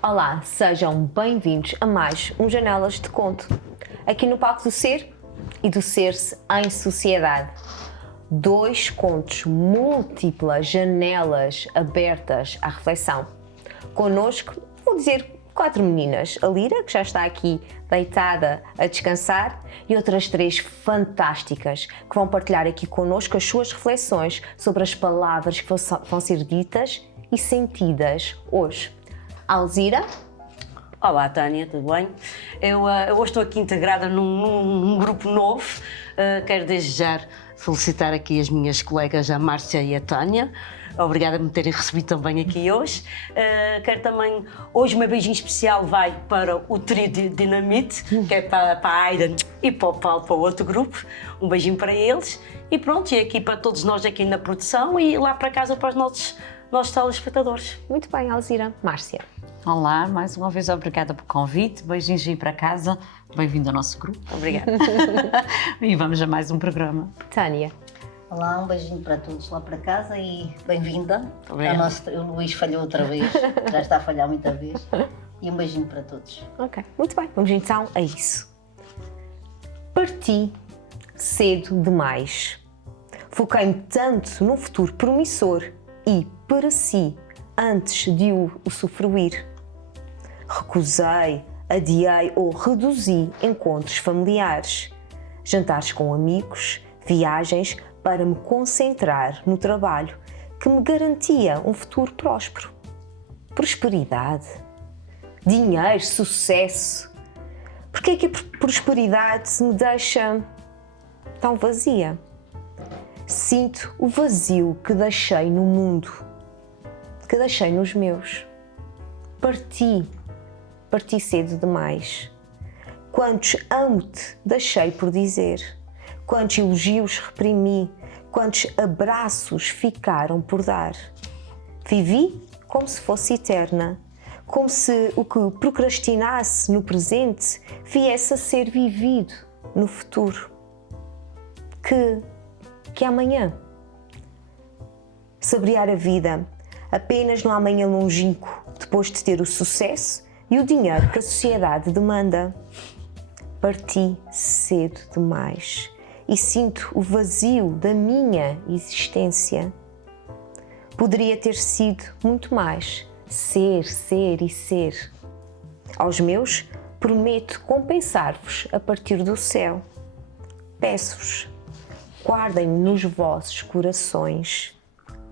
Olá, sejam bem-vindos a mais um Janelas de Conto, aqui no Palco do Ser e do Ser-se em Sociedade. 2 contos, múltiplas janelas abertas à reflexão. Connosco, vou dizer, 4 meninas, a Lira, que já está aqui deitada a descansar, e outras 3 fantásticas, que vão partilhar aqui connosco as suas reflexões sobre as palavras que vão ser ditas e sentidas hoje. Alzira. Olá, Tânia, tudo bem? Eu hoje estou aqui integrada num grupo novo. Quero desde já felicitar aqui as minhas colegas, a Márcia e a Tânia. Obrigada por me terem recebido também aqui hoje. Quero também, hoje o meu beijinho especial vai para o trio de Dinamite, que é para a Aida e para o outro grupo. Um beijinho para eles. E pronto, e aqui para todos nós aqui na produção e lá para casa para os nossos telespectadores. Muito bem, Alzira. Márcia. Olá, mais uma vez obrigada pelo convite, beijinhos aí para casa, bem-vindo ao nosso grupo. Obrigada. E vamos a mais um programa. Tânia. Olá, um beijinho para todos lá para casa e bem-vinda. Obrigada. O Luís falhou outra vez, já está a falhar muita vez. E um beijinho para todos. Ok, muito bem, vamos então a isso. Parti cedo demais. Foquei-me tanto num futuro promissor e pereci antes de o usufruir. Recusei, adiei ou reduzi encontros familiares, jantares com amigos, viagens para me concentrar no trabalho que me garantia um futuro próspero. Prosperidade, dinheiro, sucesso. Por que é que a prosperidade me deixa tão vazia? Sinto o vazio que deixei no mundo, que deixei nos meus. Parti cedo demais. Quantos amo-te deixei por dizer, quantos elogios reprimi, quantos abraços ficaram por dar. Vivi como se fosse eterna, como se o que procrastinasse no presente viesse a ser vivido no futuro. Que amanhã. Saborear a vida apenas no amanhã longínquo, depois de ter o sucesso e o dinheiro que a sociedade demanda. Parti cedo demais e sinto o vazio da minha existência. Poderia ter sido muito mais, ser e ser. Aos meus, prometo compensar-vos a partir do céu. Peço-vos, guardem-me nos vossos corações,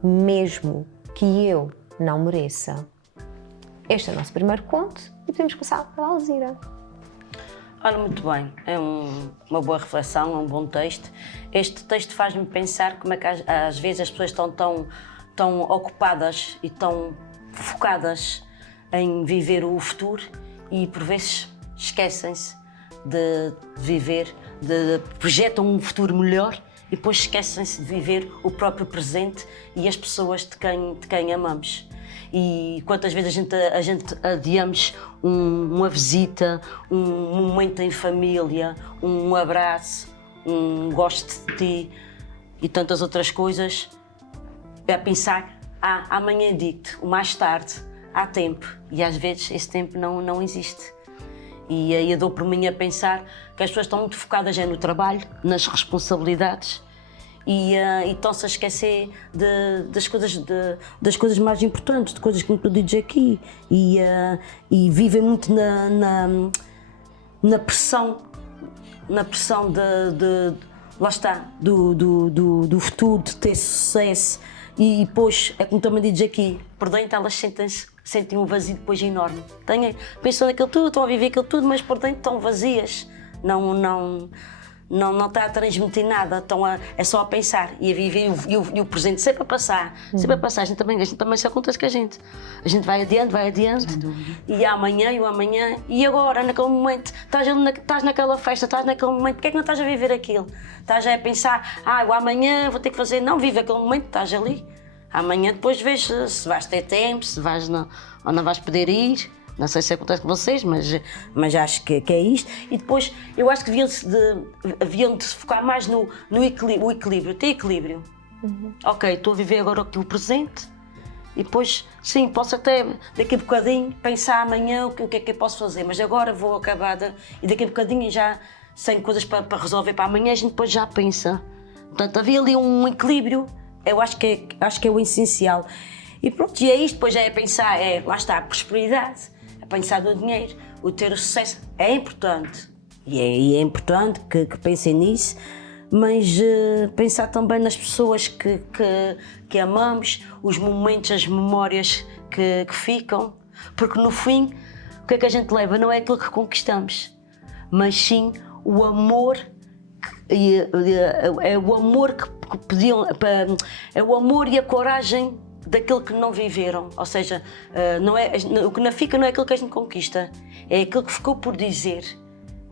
mesmo que eu não mereça. Este é o nosso primeiro conto e podemos começar pela Alzira. Olha, muito bem, é uma boa reflexão, é um bom texto. Este texto faz-me pensar como é que às vezes as pessoas estão tão ocupadas e tão focadas em viver o futuro e por vezes esquecem-se de viver, projetam um futuro melhor e depois esquecem-se de viver o próprio presente e as pessoas de quem amamos. E quantas vezes a gente adiamos uma visita, um momento em família, um abraço, um gosto de ti e tantas outras coisas, a pensar, amanhã digo-te, ou mais tarde, há tempo. E às vezes esse tempo não existe. E aí eu dou por mim a pensar que as pessoas estão muito focadas no trabalho, nas responsabilidades e estão-se a esquecer das coisas mais importantes, de coisas que tu dizes aqui e vivem muito na pressão lá está, do futuro, de ter sucesso e depois, é como também dizes aqui, por dentro elas sentem um vazio depois enorme. Pensam naquilo tudo, estão a viver aquilo tudo, mas por dentro estão vazias, não está a transmitir nada, é só a pensar e a viver e o presente sempre a passar, a gente também isso acontece com a gente vai adiante, e amanhã, e agora, naquele momento, estás naquela festa, estás naquele momento, porque é que não estás a viver aquilo? Estás a pensar, o amanhã vou ter que fazer, não, vive aquele momento, estás ali, amanhã depois vês se vais ter tempo, se vais ou não vais poder ir. Não sei se acontece com vocês, mas acho que é isto. E depois, eu acho que deviam de se focar mais no equilíbrio, ter equilíbrio. Ok, estou a viver agora aqui o presente E depois, sim, posso até daqui a bocadinho pensar amanhã o que é que eu posso fazer, mas agora vou acabada e daqui a bocadinho já sem coisas para resolver para amanhã, a gente depois já pensa. Portanto, havia ali um equilíbrio, eu acho que é o essencial. E pronto, e é isto, depois já é pensar, lá está, a prosperidade, é pensar no dinheiro, o ter o sucesso, é importante. E é importante que pensem nisso, mas pensar também nas pessoas que amamos, os momentos, as memórias que ficam, porque no fim, o que é que a gente leva? Não é aquilo que conquistamos, mas sim o amor, é o amor que pediam, é o amor e a coragem daquilo que não viveram, ou seja, o que não fica não é aquilo que a gente conquista, é aquilo que ficou por dizer,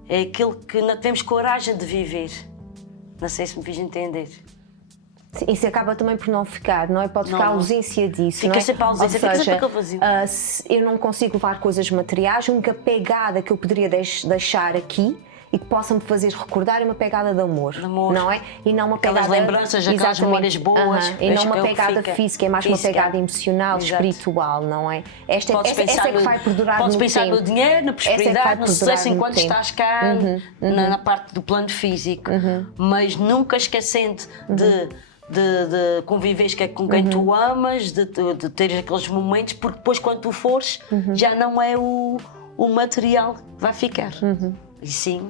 é aquilo que não temos coragem de viver. Não sei se me fiz entender. Sim, isso acaba também por não ficar, não é? Pode ficar a ausência disso, fica não é? sempre a ausência, Ou fica seja, sempre aquele vazio. Se eu não consigo levar coisas materiais, a única pegada que eu poderia deixar aqui e que possa-me fazer recordar é uma pegada de amor, não é? E não uma aquelas pegada... lembranças, aquelas memórias boas. E não uma pegada física, é mais uma pegada emocional, espiritual, não é? Essa é que vai perdurar no tempo. Podes pensar no dinheiro, na prosperidade, no sucesso enquanto estás cá, na parte do plano físico, mas nunca esquecendo de conviveres com quem tu amas, de teres aqueles momentos, porque depois quando tu fores, já não é o material que vai ficar. E sim.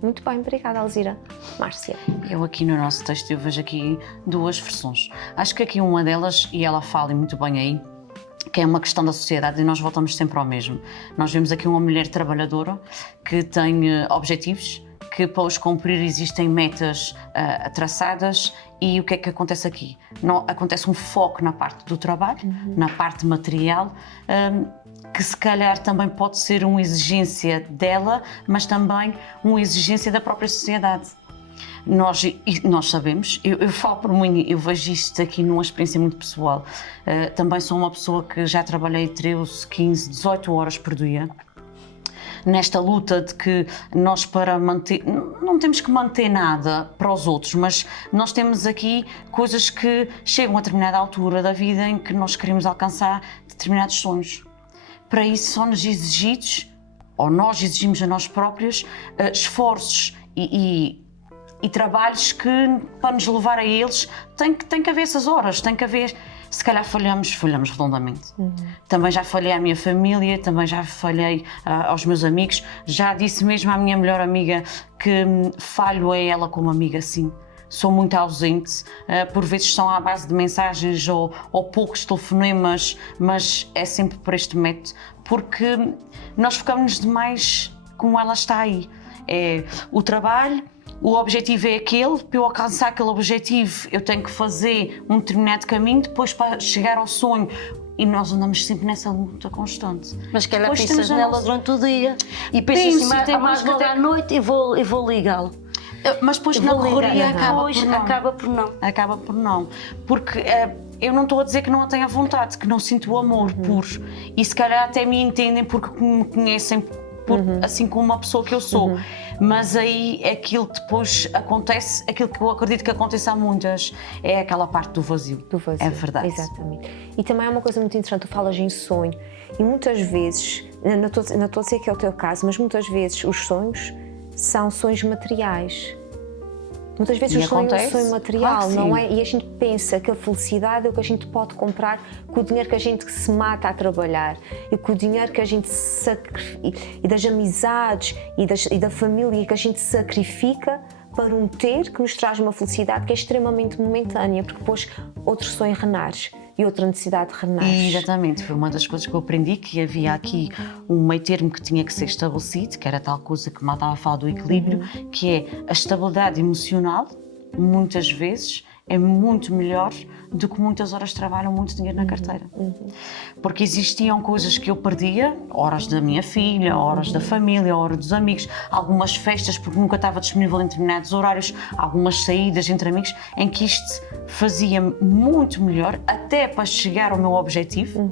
Muito bem, obrigada, Alzira. Márcia. Eu aqui no nosso texto eu vejo aqui duas versões. Acho que aqui uma delas, e ela fala muito bem aí, que é uma questão da sociedade e nós voltamos sempre ao mesmo. Nós vemos aqui uma mulher trabalhadora que tem objetivos, que para os cumprir existem metas traçadas e o que é que acontece aqui? Acontece um foco na parte do trabalho, na parte material, que se calhar também pode ser uma exigência dela, mas também uma exigência da própria sociedade. Nós sabemos, eu falo por mim, eu vejo isto aqui numa experiência muito pessoal. Também sou uma pessoa que já trabalhei 13, 15, 18 horas por dia. Nesta luta de que nós para manter, não temos que manter nada para os outros, mas nós temos aqui coisas que chegam a determinada altura da vida em que nós queremos alcançar determinados sonhos. Para isso são-nos exigidos, ou nós exigimos a nós próprios, esforços e trabalhos que para nos levar a eles tem que haver essas horas, tem que haver. Se calhar falhamos redondamente. Também já falhei à minha família, também já falhei aos meus amigos, já disse mesmo à minha melhor amiga que falho a ela como amiga, sim. Sou muito ausente, por vezes são à base de mensagens ou poucos telefonemas, mas é sempre por este método, porque nós focamos demais como ela está aí. É o trabalho, o objetivo é aquele, para eu alcançar aquele objetivo eu tenho que fazer um determinado caminho, depois para chegar ao sonho. E nós andamos sempre nessa luta constante. Mas que ela pensas nela durante o dia e pensas assim, mais logo à noite e vou ligá-lo. Mas depois na correria acaba por não. Acaba por não. Porque eu não estou a dizer que não a tenho a vontade, que não sinto o amor puro. E se calhar até me entendem porque me conhecem assim como uma pessoa que eu sou. Mas aí aquilo que depois acontece, aquilo que eu acredito que aconteça a muitas, é aquela parte do vazio. Do vazio. É verdade. Exatamente. E também é uma coisa muito interessante, tu falas em sonho e muitas vezes, não estou a dizer que é o teu caso, mas muitas vezes os sonhos são sonhos materiais. Muitas vezes o sonho é um sonho material, claro, não é? E a gente pensa que a felicidade é o que a gente pode comprar com o dinheiro que a gente se mata a trabalhar e com o dinheiro que a gente sacrifica, e das amizades e da família que a gente sacrifica para um ter que nos traz uma felicidade que é extremamente momentânea, porque depois outro sonho renasce e outra necessidade renasce. Exatamente, foi uma das coisas que eu aprendi, que havia aqui um meio termo que tinha que ser estabelecido, que era tal coisa que me estava a falar do equilíbrio, que é a estabilidade emocional, muitas vezes, é muito melhor do que muitas horas de trabalho, muito dinheiro na carteira. Porque existiam coisas que eu perdia, horas da minha filha, horas da família, horas dos amigos, algumas festas, porque nunca estava disponível em determinados horários, algumas saídas entre amigos, em que isto fazia muito melhor, até para chegar ao meu objetivo,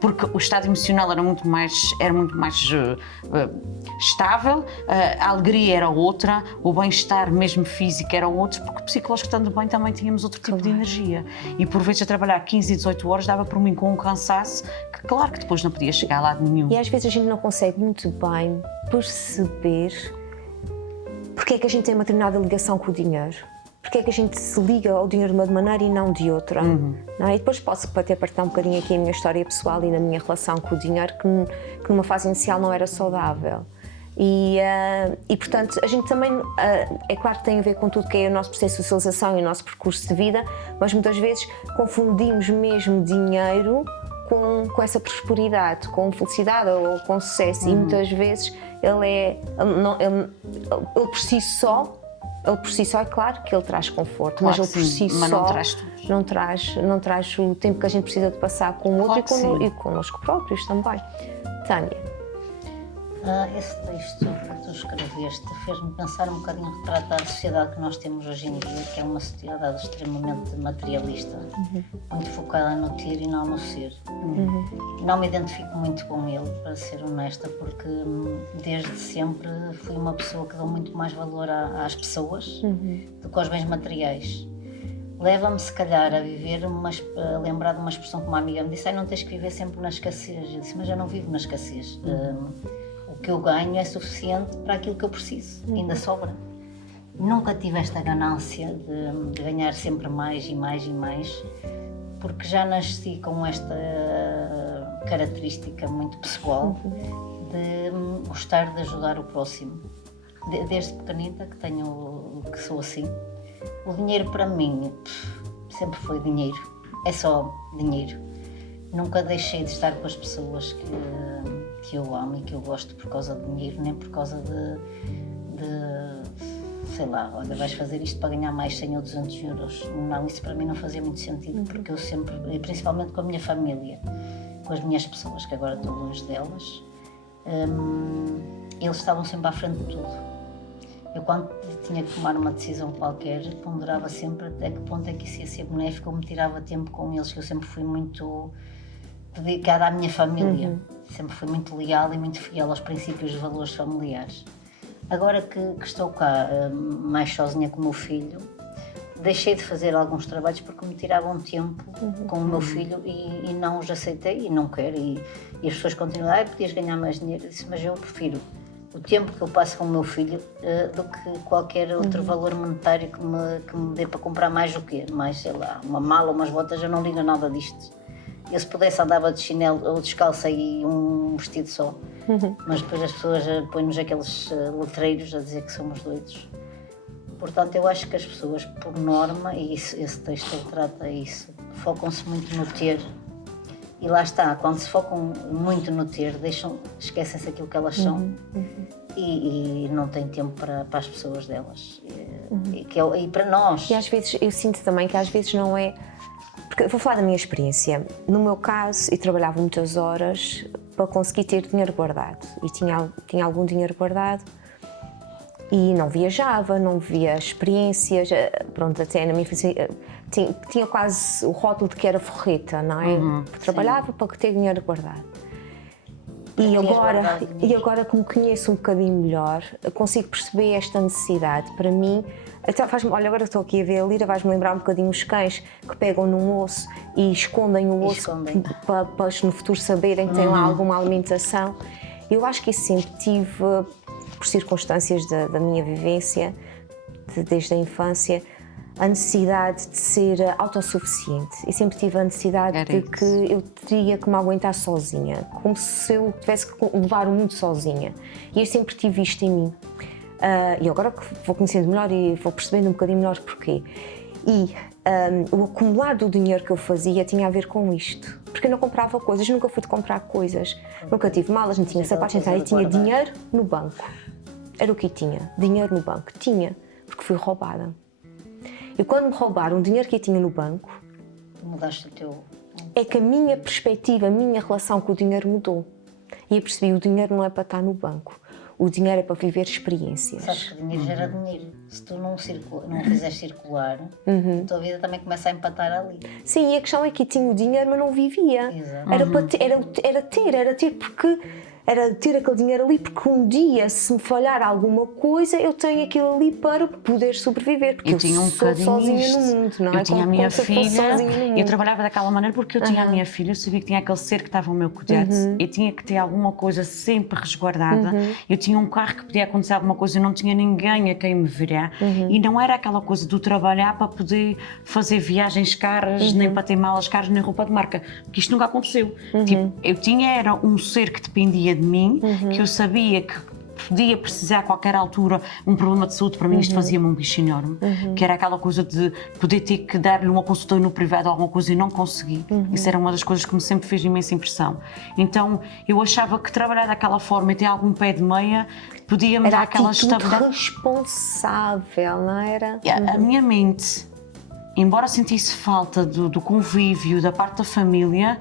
porque o estado emocional era muito mais estável, a alegria era outra, o bem-estar mesmo físico era outro, porque o psicológico estando bem também tinha tínhamos outro tipo de energia. E por vezes a trabalhar 15 e 18 horas dava por mim com um cansaço que claro que depois não podia chegar a lado nenhum. E às vezes a gente não consegue muito bem perceber porque é que a gente tem uma determinada ligação com o dinheiro. Porque é que a gente se liga ao dinheiro de uma maneira e não de outra. Não é? E depois posso até partilhar um bocadinho aqui a minha história pessoal e na minha relação com o dinheiro, que numa fase inicial não era saudável. E portanto, a gente também, é claro que tem a ver com tudo que é o nosso processo de socialização e o nosso percurso de vida, mas muitas vezes confundimos mesmo dinheiro com essa prosperidade, com felicidade ou com sucesso. E muitas vezes ele por si só é claro que ele traz conforto, Claro mas ele por si mas só não traz tudo. não traz o tempo que a gente precisa de passar com o outro Claro e connosco próprios também. Tânia. Esse texto que tu escreveste fez-me pensar um bocadinho, retrata a sociedade que nós temos hoje em dia, que é uma sociedade extremamente materialista, muito focada no ter e não no ser. Não me identifico muito com ele, para ser honesta, porque desde sempre fui uma pessoa que deu muito mais valor às pessoas do que aos bens materiais. Leva-me, se calhar, a viver, a lembrar de uma expressão que uma amiga me disse: não tens que viver sempre na escassez. Eu disse: mas eu não vivo na escassez. O que eu ganho é suficiente para aquilo que eu preciso, ainda sobra. Nunca tive esta ganância de ganhar sempre mais e mais e mais, porque já nasci com esta característica muito pessoal de gostar de ajudar o próximo. Desde pequenita que sou assim. O dinheiro para mim sempre foi dinheiro, é só dinheiro. Nunca deixei de estar com as pessoas que eu amo e que eu gosto por causa de dinheiro, nem por causa de sei lá, olha, vais fazer isto para ganhar mais 100 ou 200 euros. Não, isso para mim não fazia muito sentido, porque eu sempre, principalmente com a minha família, com as minhas pessoas, que agora estou longe delas, eles estavam sempre à frente de tudo. Eu, quando tinha que tomar uma decisão qualquer, ponderava sempre até que ponto é que isso ia ser benéfico, ou me tirava tempo com eles, que eu sempre fui muito dedicada à minha família. Sempre fui muito leal e muito fiel aos princípios e valores familiares. Agora que estou cá, mais sozinha com o meu filho, deixei de fazer alguns trabalhos porque me tiravam tempo com o meu filho e não os aceitei e não quero. E as pessoas continuam: podias ganhar mais dinheiro. Eu disse: mas eu prefiro o tempo que eu passo com o meu filho do que qualquer outro valor monetário que me dê para comprar mais do que mais, sei lá, uma mala ou umas botas. Eu não ligo a nada disto. Eu, se pudesse, andava de chinelo ou descalça e um vestido só. Mas depois as pessoas põem-nos aqueles letreiros a dizer que somos doidos. Portanto, eu acho que as pessoas, por norma, e esse texto ele trata isso, focam-se muito no ter. E lá está, quando se focam muito no ter, esquecem-se aquilo que elas são e não têm tempo para as pessoas delas. E para nós. E às vezes, eu sinto também que às vezes não é... Porque vou falar da minha experiência. No meu caso, eu trabalhava muitas horas para conseguir ter dinheiro guardado. E tinha algum dinheiro guardado e não viajava, não via experiências. Pronto, até na minha infância tinha quase o rótulo de que era forreta, não é? Trabalhava para ter dinheiro guardado. E agora que me conheço um bocadinho melhor, consigo perceber esta necessidade. Para mim, até olha, agora estou aqui a ver a Lira, vais-me lembrar um bocadinho os cães que pegam num osso e escondem o osso para no futuro saberem que tem lá alguma alimentação. Eu acho que isso sempre tive, por circunstâncias da minha vivência, desde a infância, a necessidade de ser autossuficiente. Eu sempre tive a necessidade de que eu teria que me aguentar sozinha, como se eu tivesse que levar o mundo sozinha. E eu sempre tive isto em mim. E agora que vou conhecendo melhor e vou percebendo um bocadinho melhor porquê. E o acumular do dinheiro que eu fazia tinha a ver com isto. Porque eu não comprava coisas, nunca fui de comprar coisas. Nunca tive malas, não tinha sapatos, então eu tinha dinheiro no banco. Era o que eu tinha, dinheiro no banco. Tinha, porque fui roubada. E quando me roubaram o dinheiro que eu tinha no banco, mudaste o teu... é que a minha perspectiva, a minha relação com o dinheiro mudou. E eu percebi, o dinheiro não é para estar no banco. O dinheiro é para viver experiências. Sabes que o dinheiro gera dinheiro. Se tu não o fizeres circular, a tua vida também começa a empatar ali. Sim, e a questão é que eu tinha o dinheiro, mas não vivia. Exato. Era ter, porque era ter aquele dinheiro ali, porque um dia, se me falhar alguma coisa, eu tenho aquilo ali para poder sobreviver, porque eu tinha um sou bocadinho sozinha isto. no mundo, não é? Eu tinha a Como minha se eu fosse filha, sozinha no mundo. eu trabalhava daquela maneira porque eu tinha a minha filha, eu sabia que tinha aquele ser que estava ao meu cuidado, eu tinha que ter alguma coisa sempre resguardada, eu tinha um carro que podia acontecer alguma coisa, eu não tinha ninguém a quem me virar, e não era aquela coisa do trabalhar para poder fazer viagens caras, nem para ter malas caras, nem roupa de marca, porque isto nunca aconteceu. Tipo, eu tinha era um ser que dependia de mim, que eu sabia que podia precisar a qualquer altura um problema de saúde, para mim isto fazia-me um bicho enorme, que era aquela coisa de poder ter que dar-lhe uma consulta no privado alguma coisa e não consegui. Isso era uma das coisas que me sempre fez imensa impressão. Então eu achava que trabalhar daquela forma e ter algum pé de meia podia-me dar aquela estabilidade. Responsável, não era? A minha mente, embora sentisse falta do convívio, da parte da família,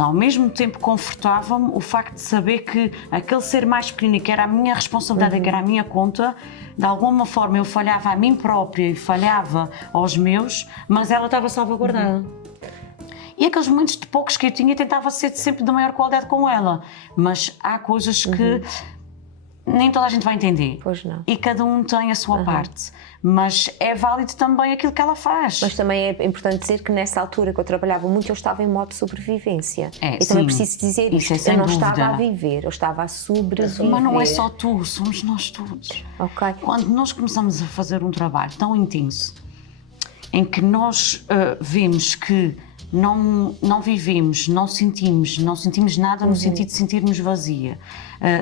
ao mesmo tempo confortava-me o facto de saber que aquele ser mais pequenino, que era a minha responsabilidade, que era a minha conta, de alguma forma eu falhava a mim própria e falhava aos meus, mas ela estava salvaguardada. E aqueles momentos de poucos que eu tinha, tentava ser sempre da maior qualidade com ela, mas há coisas que nem toda a gente vai entender. Pois não. E cada um tem a sua parte. Mas é válido também aquilo que ela faz. Mas também é importante dizer que nessa altura que eu trabalhava muito, eu estava em modo de sobrevivência. É, e também sim. preciso dizer Isso isto. é sem Eu não dúvida. estava a viver, eu estava a sobreviver. Mas não é só tu, somos nós todos. Ok. Quando nós começamos a fazer um trabalho tão intenso, em que nós vemos que não vivemos, não sentimos nada no sentido de sentirmos vazia,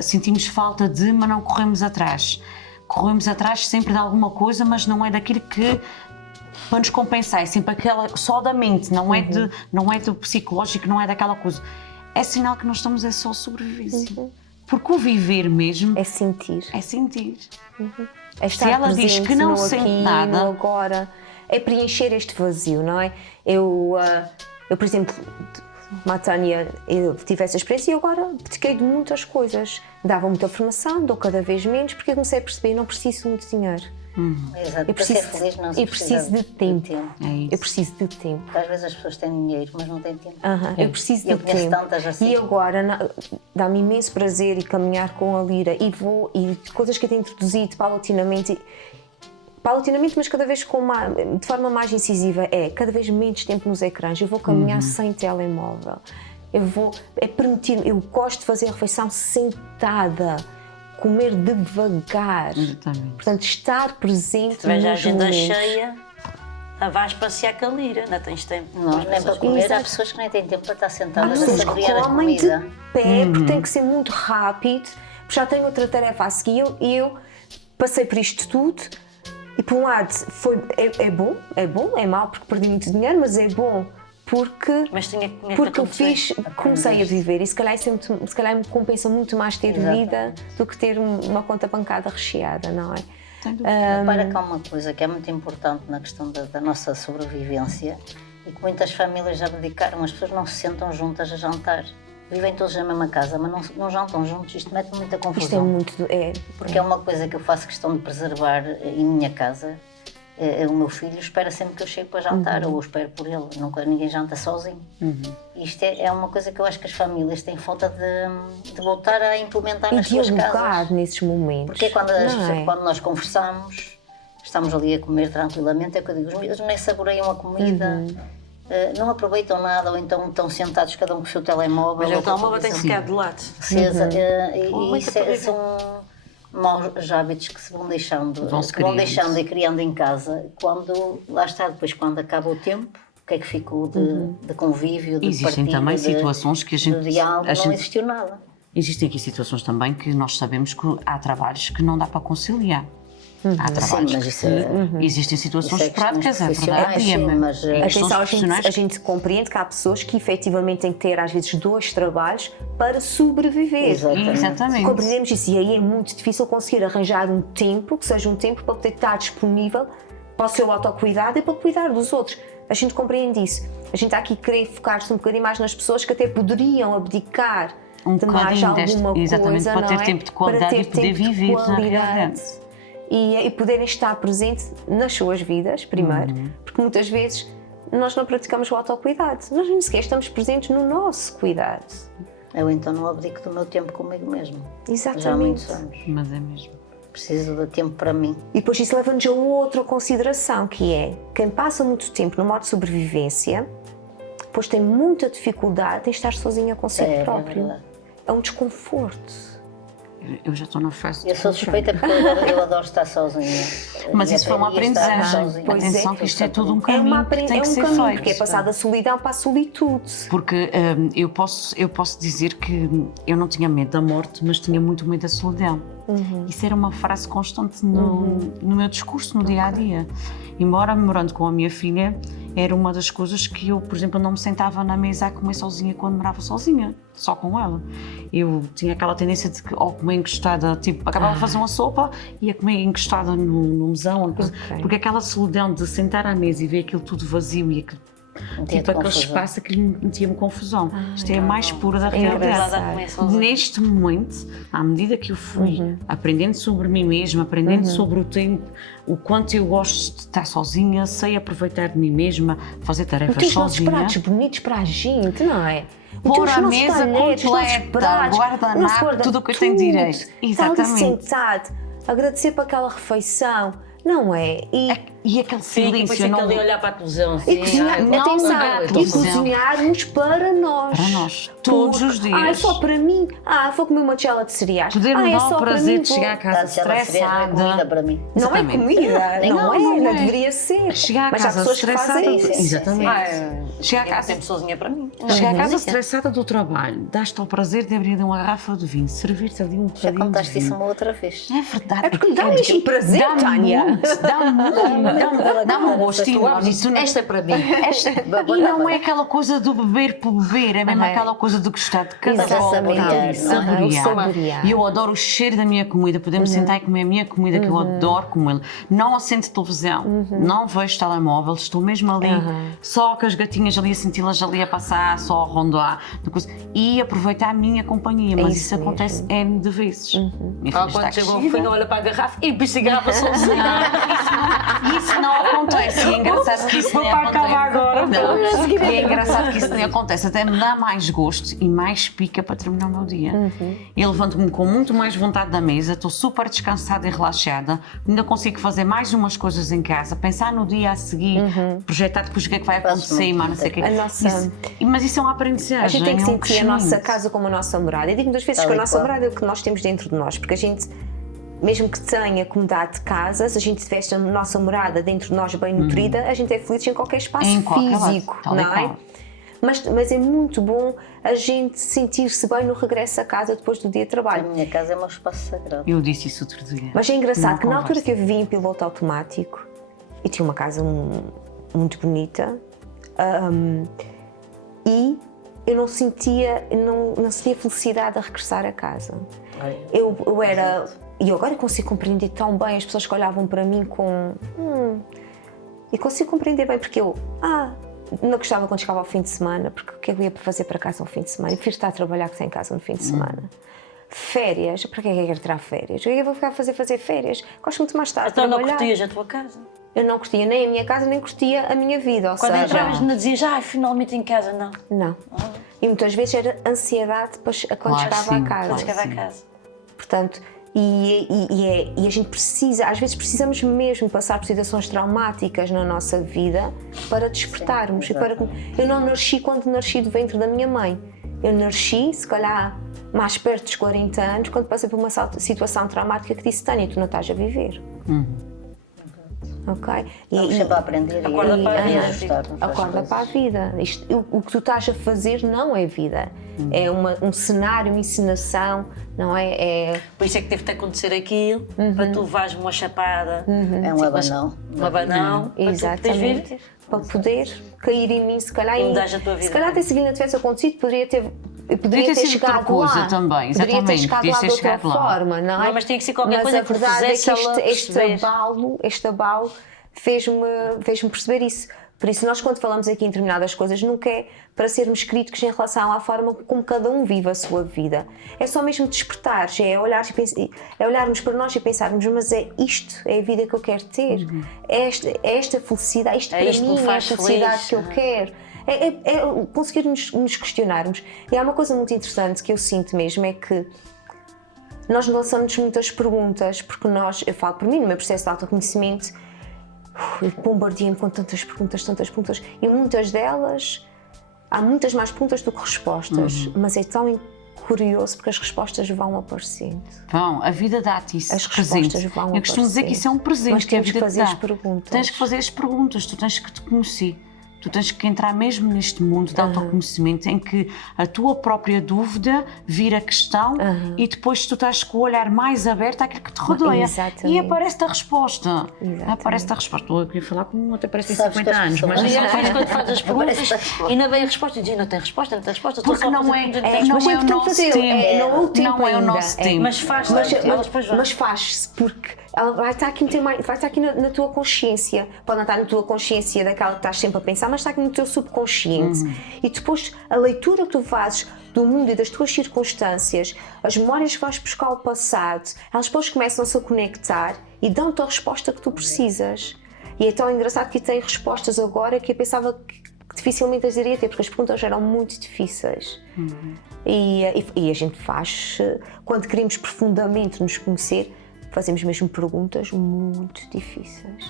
sentimos falta de, mas não corremos atrás. Corremos atrás sempre de alguma coisa, mas não é daquilo que para nos compensar, é sempre aquela só da mente, não é do psicológico, não é daquela coisa. É sinal que nós estamos só sobrevivência. Porque o viver mesmo É sentir. é sentir. É estar Se ela diz presente que não no sente aqui, nada- no agora. É preencher este vazio, não é? Eu por exemplo, como a Tânia, eu tive essa experiência e agora dediquei de muitas coisas. Dava muita formação, dou cada vez menos, porque eu comecei a perceber que não preciso muito dinheiro. Exato, Eu para ser preciso, feliz não se eu precisa preciso de tempo. É isso. Eu preciso de tempo. Porque às vezes as pessoas têm dinheiro, mas não têm tempo. Eu preciso Eu de conheço tempo. tantas assim. E agora dá-me imenso prazer ir caminhar com a Lira e coisas que eu tenho introduzido paulatinamente, mas cada vez de forma mais incisiva, cada vez menos tempo nos ecrãs. Eu vou caminhar sem telemóvel. Eu gosto de fazer a refeição sentada, comer devagar. Exatamente. Portanto, estar presente Se veja a nos agenda momentos. cheia, vais passear com a Lira, ainda tens tempo. Não, nem para comer, há Exato. pessoas que nem têm tempo para estar Há sentadas a pessoas que saborear a comem de comida. pé, porque tem que ser muito rápido, porque já tenho outra tarefa a seguir. Eu passei por isto tudo e, por um lado, é bom, é mau porque perdi muito dinheiro, mas é bom porque Mas tinha que eu acontecer. comecei a viver e se calhar me compensa muito mais ter vida do que ter uma conta bancada recheada, não é? Repara que há uma coisa que é muito importante na questão da nossa sobrevivência e que muitas famílias já dedicaram, as pessoas não se sentam juntas a jantar. Vivem todos na mesma casa, mas não jantam juntos, isto mete muita confusão. Isto é muito... Porque é uma coisa que eu faço questão de preservar em minha casa. O meu filho espera sempre que eu chego para jantar, ou eu espero por ele, nunca ninguém janta sozinho. Isto é uma coisa que eu acho que as famílias têm falta de voltar a implementar E nas suas dialogar casas. nesses momentos. Porque quando, não é? quando nós conversamos, estamos ali a comer tranquilamente, é o que eu digo, os miúdos nem saboreiam a comida, não aproveitam nada, ou então estão sentados cada um com o seu telemóvel. Mas ou o com a telemóvel tem que televisão ficar de lado. acesa. E muita isso televisão. são maus hábitos que se vão deixando, Vão-se que vão criando. deixando e criando em casa. Quando, lá está, depois quando acaba o tempo, o que é que ficou de convívio, de Existem partilha, também de- situações que de diálogo, não existiu nada. Existem aqui situações também que nós sabemos que há trabalhos que não dá para conciliar. Há trabalhos Sim, mas isso é- que existem situações isso é questões práticas, é verdade. profissionais, E é sim, mas, questões Atenção, profissionais. a gente compreende que há pessoas que efetivamente têm que ter às vezes 2 trabalhos para sobreviver. Exatamente. Compreendemos isso e aí é muito difícil conseguir arranjar um tempo, que seja um tempo para poder estar disponível para o seu autocuidado e para cuidar dos outros. A gente compreende isso. A gente está aqui a querer focar-se um bocadinho mais nas pessoas que até poderiam abdicar de mais bocadinho deste- alguma exatamente, coisa, para ter não é? tempo de qualidade Para ter e poder tempo de viver na qualidade. realidade. E poderem estar presentes nas suas vidas, primeiro, porque muitas vezes nós não praticamos o autocuidado, nós nem sequer estamos presentes no nosso cuidado. Eu então não abdico do meu tempo comigo mesmo. Exatamente. Já há muitos anos. Mas é mesmo. Preciso de tempo para mim. E depois isso leva-nos a outra consideração, que é quem passa muito tempo no modo de sobrevivência, depois tem muita dificuldade em estar sozinha consigo próprio. verdade. É um desconforto. Eu já estou na fase Eu sou suspeita porque eu adoro estar sozinha. Mas isso foi uma E estar aprendizagem. sozinha. Pois Atenção é. que isto é tudo um É, caminho que tem que ser caminho, feito. porque é passar da solidão para a solitude. Porque eu posso dizer que eu não tinha medo da morte, mas tinha muito medo da solidão. Isso era uma frase constante no meu discurso, no dia a dia. Embora morando com a minha filha, era uma das coisas que eu, por exemplo, não me sentava na mesa a comer sozinha quando morava sozinha, só com ela. Eu tinha aquela tendência de que, comer encostada, tipo, acabava de fazer uma sopa e ia comer encostada no mesão, porque aquela solidão de sentar à mesa e ver aquilo tudo vazio e aquilo. Metia-te Tipo, aquele confusão. espaço, aquilo metia-me confusão. Isto é a mais pura da Engraçado. realidade. Neste momento, à medida que eu fui aprendendo sobre mim mesma, aprendendo sobre o tempo, o quanto eu gosto de estar sozinha, sei aproveitar de mim mesma, fazer tarefas Porque os nossos sozinha. pratos bonitos para a gente, não é? Pôr Os a nossos mesa talheres, os nossos completa, pratos, guardanapo, o nosso guarda- tudo o que eu tenho direito. Está ali Exatamente. sentado, agradecer por aquela refeição, não é? E aquele silêncio, Fica não... ali a olhar para a televisão. E Assim, cozinhar, ai, atenção, não, e televisão. cozinharmos para nós. Para nós, todos os dias. Ah, é só para mim. Ah, vou comer uma tigela de cereais. Poder-me é dar só o para prazer mim, de chegar a casa Não é estressada. comida para mim. Não é Exatamente. comida, não é. deveria ser. Chegar a Mas há casa pessoas que estressada. fazem isso. Exatamente. Ai, Chegar a tenho casa- tempo sozinha para mim. Chegar a casa estressada do trabalho, dás-te ao prazer de abrir uma garrafa de vinho, servir-te ali um Já bocadinho de contaste isso vinho. uma outra vez. É verdade. É porque me dá mesmo prazer, dá-me Tânia. muito, dá-me um gostinho. E tu não- Esta é para mim. E não é aquela coisa do beber por beber, é mesmo aquela coisa de gostar de cada Exatamente. bola Saborear. e saborear. Saborear. E eu adoro o cheiro da minha comida, podemos sentar e comer a minha comida, que eu adoro comer. Não assento televisão, não vejo telemóvel, estou mesmo ali, só com as gatinhas ali, a senti-las ali a passar, só a rondar, e aproveitar a minha companhia, mas isso isso acontece N de vezes. Minha filha está Quando chegou o crescida. filho, olha para a garrafa e pisa a garrafa sozinha. Isso não acontece, e é engraçado que isso nem para acontece. acabar agora. Não. E é engraçado que isso nem acontece, até me dá mais gosto e mais pica para terminar o meu dia. Eu levanto-me com muito mais vontade da mesa, estou super descansada e relaxada, ainda consigo fazer mais umas coisas em casa, pensar no dia a seguir, projetar depois o que é que vai Faz acontecer, muito mas não sei o quê. A nossa- Mas isso é uma aprendizagem. A gente tem que é um sentir a nossa crescimento. casa como a nossa morada. Eu digo muitas vezes Tal que a e nossa qual. morada é o que nós temos dentro de nós, porque a gente, mesmo que tenha comodidade de casa, se a gente tivesse a nossa morada dentro de nós bem nutrida, a gente é feliz em qualquer espaço Em qualquer lado, físico, tal e não é? qual. Mas é muito bom a gente sentir-se bem no regresso a casa depois do dia de A trabalho. minha casa é o meu espaço sagrado. Eu disse isso outro dia. Mas é engraçado Numa que na altura conversa. que eu vivi em piloto automático e tinha uma casa muito bonita, e eu não sentia felicidade a regressar a casa. Eu era. E agora eu consigo compreender tão bem as pessoas que olhavam para mim com. E consigo compreender bem porque eu. Não gostava quando chegava ao fim de semana, porque o que é que eu ia fazer para casa ao fim de semana? Eu prefiro estar a trabalhar que estar em casa no fim de semana. Férias, para que é que eu quero tirar férias? O que é que eu vou ficar a fazer férias? Gosto muito mais de estar a Então não trabalhar. curtias a tua casa? Eu não curtia nem a minha casa, nem curtia a minha vida. Ou Quando seja, entravas, não dizias, finalmente em casa, não. não. E muitas vezes era ansiedade quando Claro, chegava sim, a casa. claro. Chegava a Sim. casa. Portanto, e a gente precisa, às vezes precisamos mesmo passar por situações traumáticas na nossa vida para despertarmos. Sim, Eu não nasci quando nasci do ventre da minha mãe. Eu nasci, se calhar, mais perto dos 40 anos, quando passei por uma situação traumática que disse: Tânia, tu não estás a viver. Ok? Estamos sempre a aprender Acorda para a vida. ajustar-nos às Acorda coisas. para a vida. O que tu estás a fazer não é vida. É um cenário, uma encenação, não é? Por isso é que teve de acontecer aquilo, para tu levares uma chapada, É um abanão. um abanão, para tu poderes Exatamente. vir. Para poder cair em mim, se calhar. E mudares a tua vida. Se calhar, até se aquilo não tivesse acontecido, poderia ter ter sido outra chegado coisa lá. também, Poderia ter exatamente, chegado podias lá ter de outra chegado lá. forma, não é? Não, mas tinha que ser qualquer Mas coisa a que te verdade fizesse é que ela este perceber. abalo fez-me perceber isso. Por isso, nós, quando falamos aqui em determinadas coisas, nunca é para sermos críticos em relação à forma como cada um vive a sua vida. É só mesmo despertar, é olharmos para nós e pensarmos: mas é isto, é a vida que eu quero ter, é esta felicidade, isto É para isto que mim me é a faz felicidade feliz. que eu quero. É conseguir nos questionarmos. E há uma coisa muito interessante que eu sinto mesmo, é que nós lançamos muitas perguntas, porque eu falo por mim, no meu processo de autoconhecimento, eu bombardeio-me com tantas perguntas, e muitas delas, há muitas mais perguntas do que respostas, mas é tão curioso porque as respostas vão aparecendo. A vida dá-te isso. As presente. respostas vão Eu costumo dizer que isso é um presente. Mas temos que a vida que fazer te dá. as perguntas. Tens que fazer as perguntas, tu tens que te conhecer. Tu tens que entrar mesmo neste mundo de autoconhecimento em que a tua própria dúvida vira questão e depois tu estás com o olhar mais aberto àquilo que te rodeia. Exatamente. E aparece-te a resposta. Exatamente. Aparece-te a resposta. Estou aqui a falar com até parece Sabes 50 que as anos, pessoas- mas Aliás, quando fazes as perguntas e não vem a resposta, diz, não tem resposta, estou porque só a não fazer é, perguntas. não mas é é o importante nosso fazer, tempo. não é o tempo Não é o ainda. nosso tempo. Mas faz, elas depois vão. Mas faz-se porque ela vai estar aqui, vai estar aqui na tua consciência. Pode não estar na tua consciência daquela que estás sempre a pensar, mas está aqui no teu subconsciente. E depois a leitura que tu fazes do mundo e das tuas circunstâncias, as memórias que vais buscar ao passado, elas depois começam-se a conectar e dão-te a resposta que tu precisas. E é tão engraçado que tem respostas agora que eu pensava que dificilmente as iria ter, porque as perguntas eram muito difíceis. E a gente faz, quando queremos profundamente nos conhecer, fazemos mesmo perguntas muito difíceis.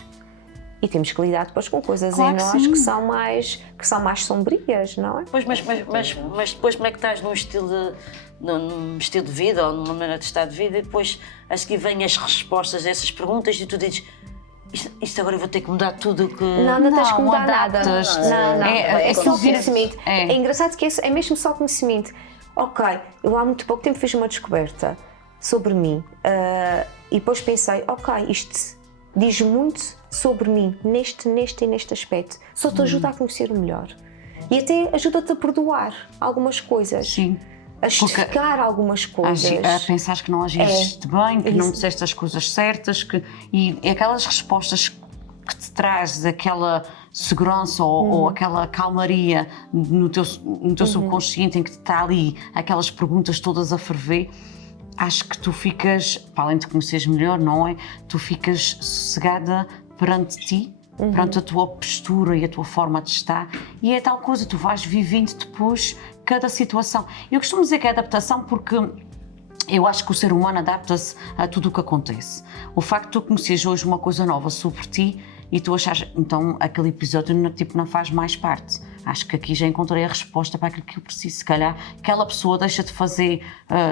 E temos que lidar depois com coisas Claro em que nós sim. que são mais sombrias, não é? Pois, mas depois como é que estás num estilo de vida ou numa maneira de estar de vida e depois a seguir vêm as respostas a essas perguntas e tu dizes isto agora eu vou ter que mudar tudo o que... Não tens que mudar nada. adaptas-te. Não. É só conhecimento. É. É engraçado que é mesmo só conhecimento. Ok, eu há muito pouco tempo fiz uma descoberta sobre mim e depois pensei, ok, isto diz muito sobre mim, neste e neste aspecto. Só te ajuda a conhecer melhor. E até ajuda-te a perdoar algumas coisas. Sim. A justificar algumas coisas. A pensar que não agiste bem, que não disseste as coisas certas, e aquelas respostas que te traz aquela segurança ou aquela calmaria no teu subconsciente em que está ali aquelas perguntas todas a ferver, acho que tu ficas, para além de conheceres melhor, não é? Tu ficas sossegada perante ti, perante a tua postura e a tua forma de estar, e é tal coisa, tu vais vivendo depois cada situação. Eu costumo dizer que é adaptação porque eu acho que o ser humano adapta-se a tudo o que acontece. O facto de tu conheceres hoje uma coisa nova sobre ti e tu achas, então aquele episódio não faz mais parte. Acho que aqui já encontrei a resposta para aquilo que eu preciso. Se calhar aquela pessoa deixa de fazer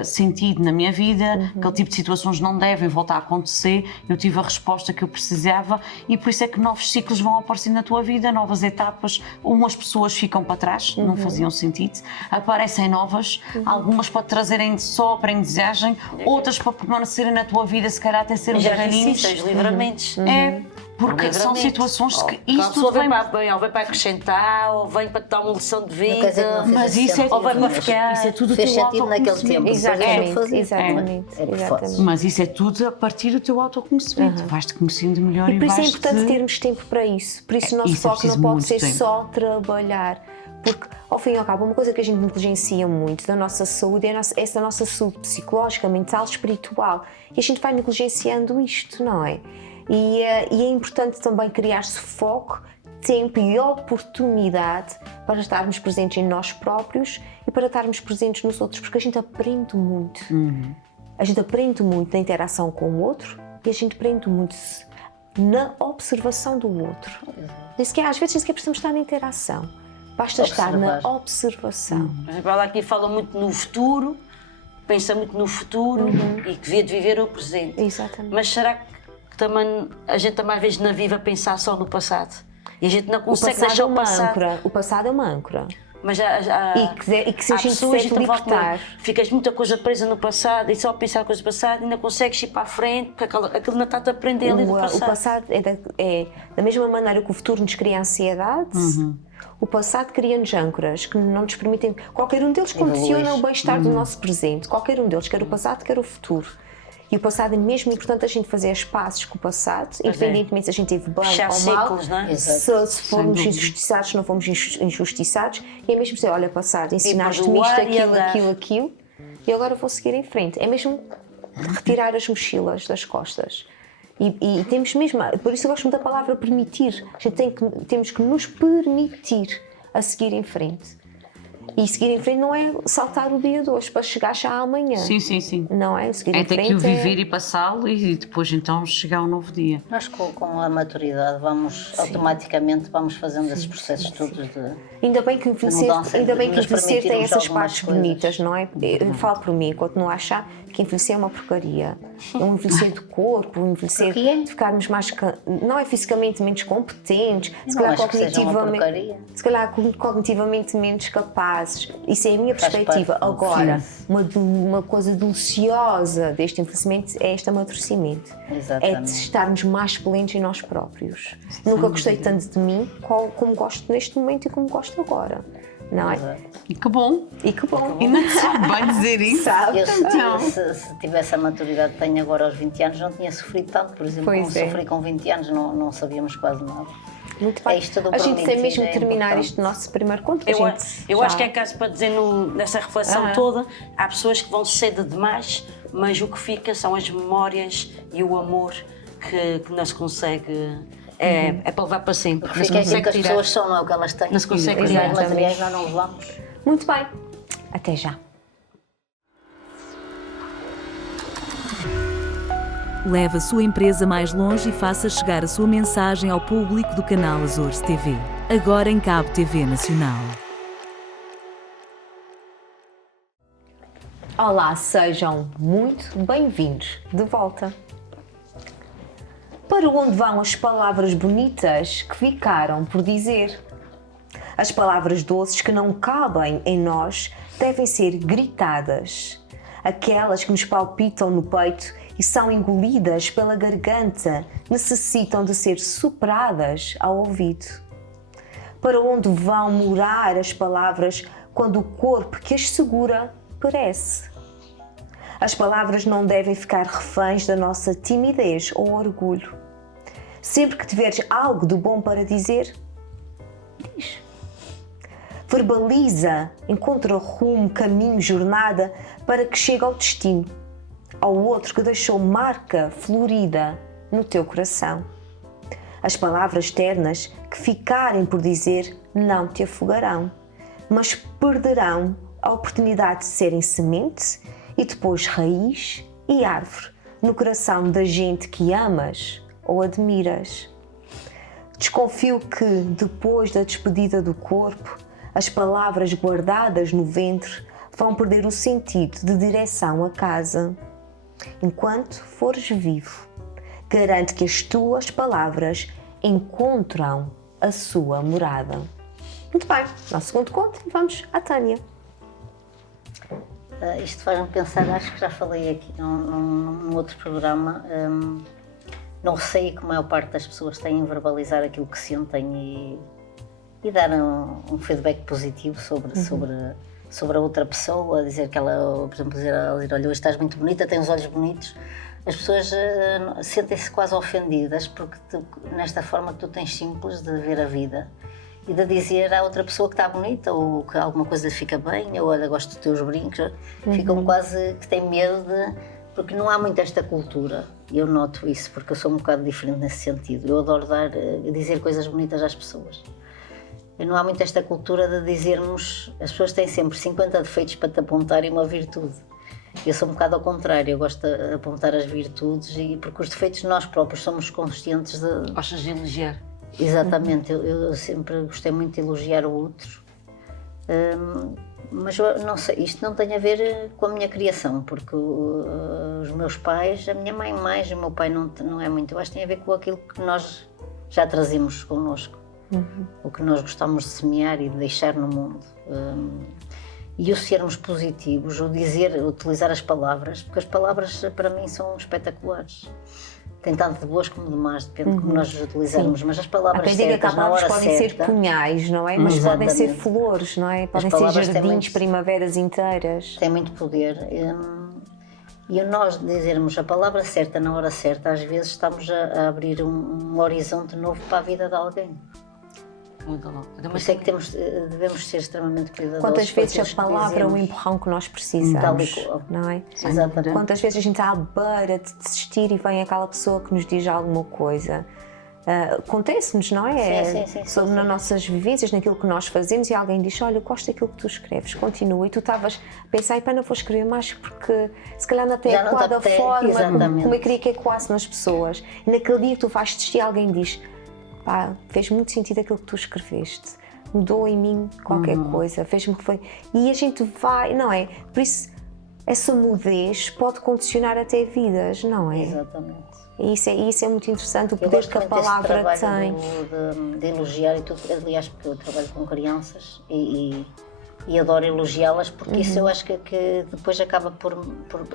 sentido na minha vida, aquele tipo de situações não devem voltar a acontecer, eu tive a resposta que eu precisava e por isso é que novos ciclos vão aparecer na tua vida, novas etapas. Umas pessoas ficam para trás, não faziam sentido, aparecem novas, algumas para te trazerem só aprendizagem, outras para permanecerem na tua vida, se calhar até serem Já velhinhos. disse, tens livramentos. É, porque são situações que Ou a isto pessoa vem... vem para acrescentar, ou vem para te dar uma lição de Não quer dizer que vida. não fez Mas isso é, Ou vai para ficar. isso é tudo o Fez teu sentido naquele tempo. autoconhecimento. Exatamente. Mas isso é tudo a partir do teu autoconhecimento. Vais-te conhecendo melhor e E por isso é vais-te... importante termos tempo para isso. Por isso o nosso Isso é foco não preciso pode muito ser tempo. só trabalhar. Porque, ao fim e ao cabo, uma coisa que a gente negligencia muito da nossa saúde é essa nossa saúde psicológica, mental, espiritual. E a gente vai negligenciando isto, não é? E é importante também criar-se foco, tempo e oportunidade para estarmos presentes em nós próprios e para estarmos presentes nos outros, porque a gente aprende muito. A gente aprende muito na interação com o outro e a gente aprende muito na observação do outro. Às vezes nem sequer precisamos estar na interação, basta estar na observação. Por exemplo, ela aqui fala muito no futuro, pensa muito no futuro e que devia de viver o presente. Exatamente. Mas será que também a gente também às vezes não vive a pensar só no passado? E a gente não O consegue passado deixar é o uma passado. âncora. O passado é uma âncora. Mas E que se a há gente pessoas se que te voltam, libertar. ficas muita coisa presa no passado e só a pensar coisas do passado e não consegues ir para a frente porque aquilo não está-te a aprender ali do O passado. passado é da mesma maneira que o futuro nos cria ansiedade, o passado cria-nos âncoras que não nos permitem. Qualquer um deles condiciona o bem-estar do nosso presente. Qualquer um deles, quer o passado, quer o futuro. E o passado é mesmo importante a gente fazer as pazes com o passado, independentemente se a gente teve bem Fechar ou mal. ciclos, não é? Se formos dúvida. injustiçados, se não formos injustiçados. E é mesmo dizer, olha, passado, ensinaste-me perdoar isto, e andar. aquilo, e agora vou seguir em frente. É mesmo retirar as mochilas das costas. E temos mesmo, por isso eu gosto muito da palavra permitir. A gente temos que nos permitir a seguir em frente. E seguir em frente não é saltar o dia de hoje para chegar já amanhã. Sim. Não é? Seguir É em ter frente que o viver e passá-lo e depois então chegar ao novo dia. Nós com a maturidade automaticamente vamos fazendo esses processos todos de... Ainda bem que envelhecer, mudança, ainda bem de que nos envelhecer tem permitirmos essas algumas partes coisas. bonitas, não é? Eu falo por mim, continuo a achar que envelhecer é uma porcaria. É um envelhecer do corpo, um envelhecer Porquê? de ficarmos mais... Não é fisicamente menos competentes, se Não calhar acho que seja uma porcaria. se calhar cognitivamente menos capazes. Isso é a minha Faz perspectiva. parte. Agora, uma coisa deliciosa deste envelhecimento é este amadurecimento. É de Exatamente. estarmos mais plenos em nós próprios. Nunca gostei tanto de mim como gosto neste momento e como gosto agora. Não é? Exato. E que bom! E que bom! Ainda te sabe bem dizer isso. Sabe? Eu, Então. se tivesse a maturidade que tenho agora aos 20 anos, não tinha sofrido tanto. Por exemplo, Pois como é. sofri com 20 anos, não sabíamos quase nada. Muito bem. É isto do A gente tem permitir, mesmo é terminar importante. este nosso primeiro conto. Eu já... acho que é caso para dizer nessa reflexão toda, há pessoas que vão cedo demais, mas o que fica são as memórias e o amor que não se consegue. É para levar para sempre. Não se Fica aquilo consegue que as tirar. pessoas são, não é o que elas têm. Não se consegue Os tirar. bens materiais nós não levamos. Muito bem. Até já. Leve a sua empresa mais longe e faça chegar a sua mensagem ao público do canal Azores TV. Agora em Cabo TV Nacional. Olá, sejam muito bem-vindos de volta. Para onde vão as palavras bonitas que ficaram por dizer? As palavras doces que não cabem em nós devem ser gritadas. Aquelas que nos palpitam no peito e são engolidas pela garganta necessitam de ser superadas ao ouvido. Para onde vão morar as palavras quando o corpo que as segura perece? As palavras não devem ficar reféns da nossa timidez ou orgulho. Sempre que tiveres algo de bom para dizer, diz. Verbaliza, encontra rumo, caminho, jornada para que chegue ao destino, ao outro que deixou marca florida no teu coração. As palavras ternas que ficarem por dizer não te afogarão, mas perderão a oportunidade de serem semente e depois raiz e árvore no coração da gente que amas ou admiras. Desconfio que, depois da despedida do corpo, as palavras guardadas no ventre vão perder o sentido de direção a casa. Enquanto fores vivo, garante que as tuas palavras encontram a sua morada. Muito bem, nosso segundo conto, vamos à Tânia. Isto faz-me pensar, acho que já falei aqui num outro programa, no receio que a maior parte das pessoas têm em verbalizar aquilo que sentem e dar um feedback positivo sobre a outra pessoa, dizer que ela, por exemplo, dizer olha, hoje estás muito bonita, tens os olhos bonitos. As pessoas sentem-se quase ofendidas porque nesta forma que tu tens simples de ver a vida e de dizer à outra pessoa que está bonita ou que alguma coisa lhe fica bem, ou olha, gosto dos teus brincos, ficam quase que têm medo porque não há muito esta cultura, e eu noto isso porque eu sou um bocado diferente nesse sentido. Eu adoro dizer coisas bonitas às pessoas. E não há muito esta cultura de dizermos, as pessoas têm sempre 50 defeitos para te apontar e uma virtude. Eu sou um bocado ao contrário, eu gosto de apontar as virtudes, porque os defeitos nós próprios somos conscientes de... Gostas de elogiar? Exatamente, eu sempre gostei muito de elogiar o outro, mas eu não sei, isto não tem a ver com a minha criação, porque os meus pais, a minha mãe mais, o meu pai não é muito, eu acho que tem a ver com aquilo que nós já trazemos connosco, o que nós gostamos de semear e de deixar no mundo. E o sermos positivos, o utilizar as palavras, porque as palavras para mim são espetaculares. Tem tanto de boas como de más, depende de como nós as utilizarmos, mas as palavras certas, na hora podem ser certa... punhais, não é? Mas podem ser Exatamente. flores, não é? Podem ser palavras têm jardins, muito- primaveras inteiras. Tem muito poder. E nós dizermos a palavra certa na hora certa, às vezes estamos a abrir um horizonte novo para a vida de alguém. Muito bom. Por isso é que devemos ser extremamente cuidadosos. Quantas com vezes a aquilo que palavra é o dizemos. empurrão que nós Tal e precisamos, qual. não é? Exatamente. Quantas vezes a gente está à beira de desistir e vem aquela pessoa que nos diz alguma coisa. Acontece-nos, não é? Sim, Sobre nas nossas vivências, naquilo que nós fazemos, e alguém diz: olha, eu gosto daquilo que tu escreves, continua. E tu estavas a pensar: pá, não vou escrever mais porque se calhar não tem Já não te adequada apetece, forma exatamente. como eu queria que ecoasse nas pessoas. E naquele dia que tu vais desistir, alguém diz: pá, fez muito sentido aquilo que tu escreveste, mudou em mim qualquer coisa, fez-me que foi. E a gente vai, não é? Por isso, essa mudez pode condicionar até vidas, não é? Exatamente. E isso é muito interessante, o Eu poder gosto que a muito desse palavra trabalho tem. de elogiar e tudo, aliás, porque eu trabalho com crianças e adoro elogiá-las, porque isso eu acho que depois acaba por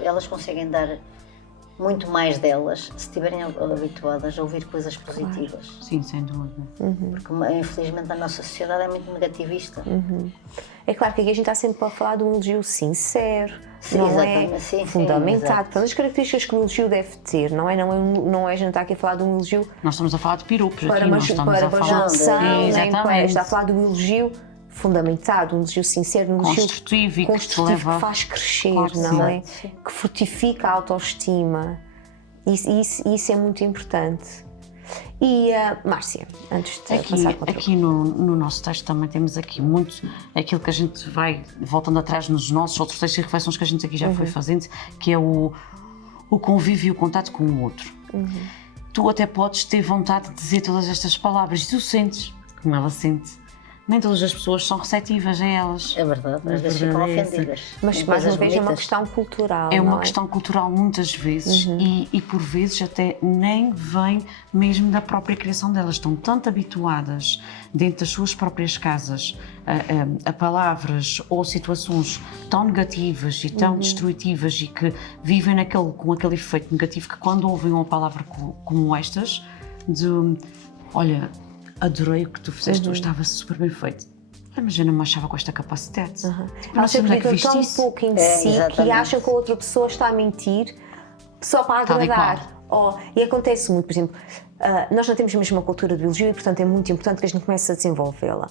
elas conseguem dar muito mais delas se estiverem habituadas a ouvir coisas positivas. Sim, sem dúvida. Porque infelizmente a nossa sociedade é muito negativista. É claro que aqui a gente está sempre a falar de um elogio sincero, Sim, não exatamente. é Sim, fundamentado. exato. Portanto, as características que um elogio deve ter, não é a gente está aqui a falar de um elogio Nós estamos a falar de piropos para aqui, uma nós estamos a falar junção, nem para exatamente. está a falar de um elogio fundamentado, um elogio sincero, um elogio Construtivo e que te construtivo leva- que faz crescer, Claro que não sim. é? Que fortifica a autoestima. Isso é muito importante. E, Márcia, antes de passar para outra Aqui no nosso texto também temos aqui muito aquilo que a gente vai voltando atrás nos nossos outros textos e reflexões que a gente aqui já foi fazendo, que é o convívio e o contato com o outro. Tu até podes ter vontade de dizer todas estas palavras e tu sentes como ela sente. Nem todas as pessoas são receptivas a elas. É verdade, às vezes ficam verdade é essa. ofendidas. Mas, com mais uma coisas vez, é uma bonitas. questão cultural. É uma não questão cultural muitas vezes e por vezes até nem vem mesmo da própria criação delas. Estão tanto habituadas dentro das suas próprias casas a palavras ou situações tão negativas e tão destrutivas e que vivem com aquele efeito negativo que quando ouvem uma palavra como estas, de olha, adorei o que tu fizeste, hoje estava super bem feito. Mas eu não me achava com esta capacidade. Tipo, não Elas sei onde é que acreditam viste tão isso. pouco em si que exatamente. acham que a outra pessoa está a mentir só para Tal e agradar. E acontece muito, por exemplo, nós não temos a mesma cultura de elogio e, portanto, é muito importante que a gente comece a desenvolvê-la.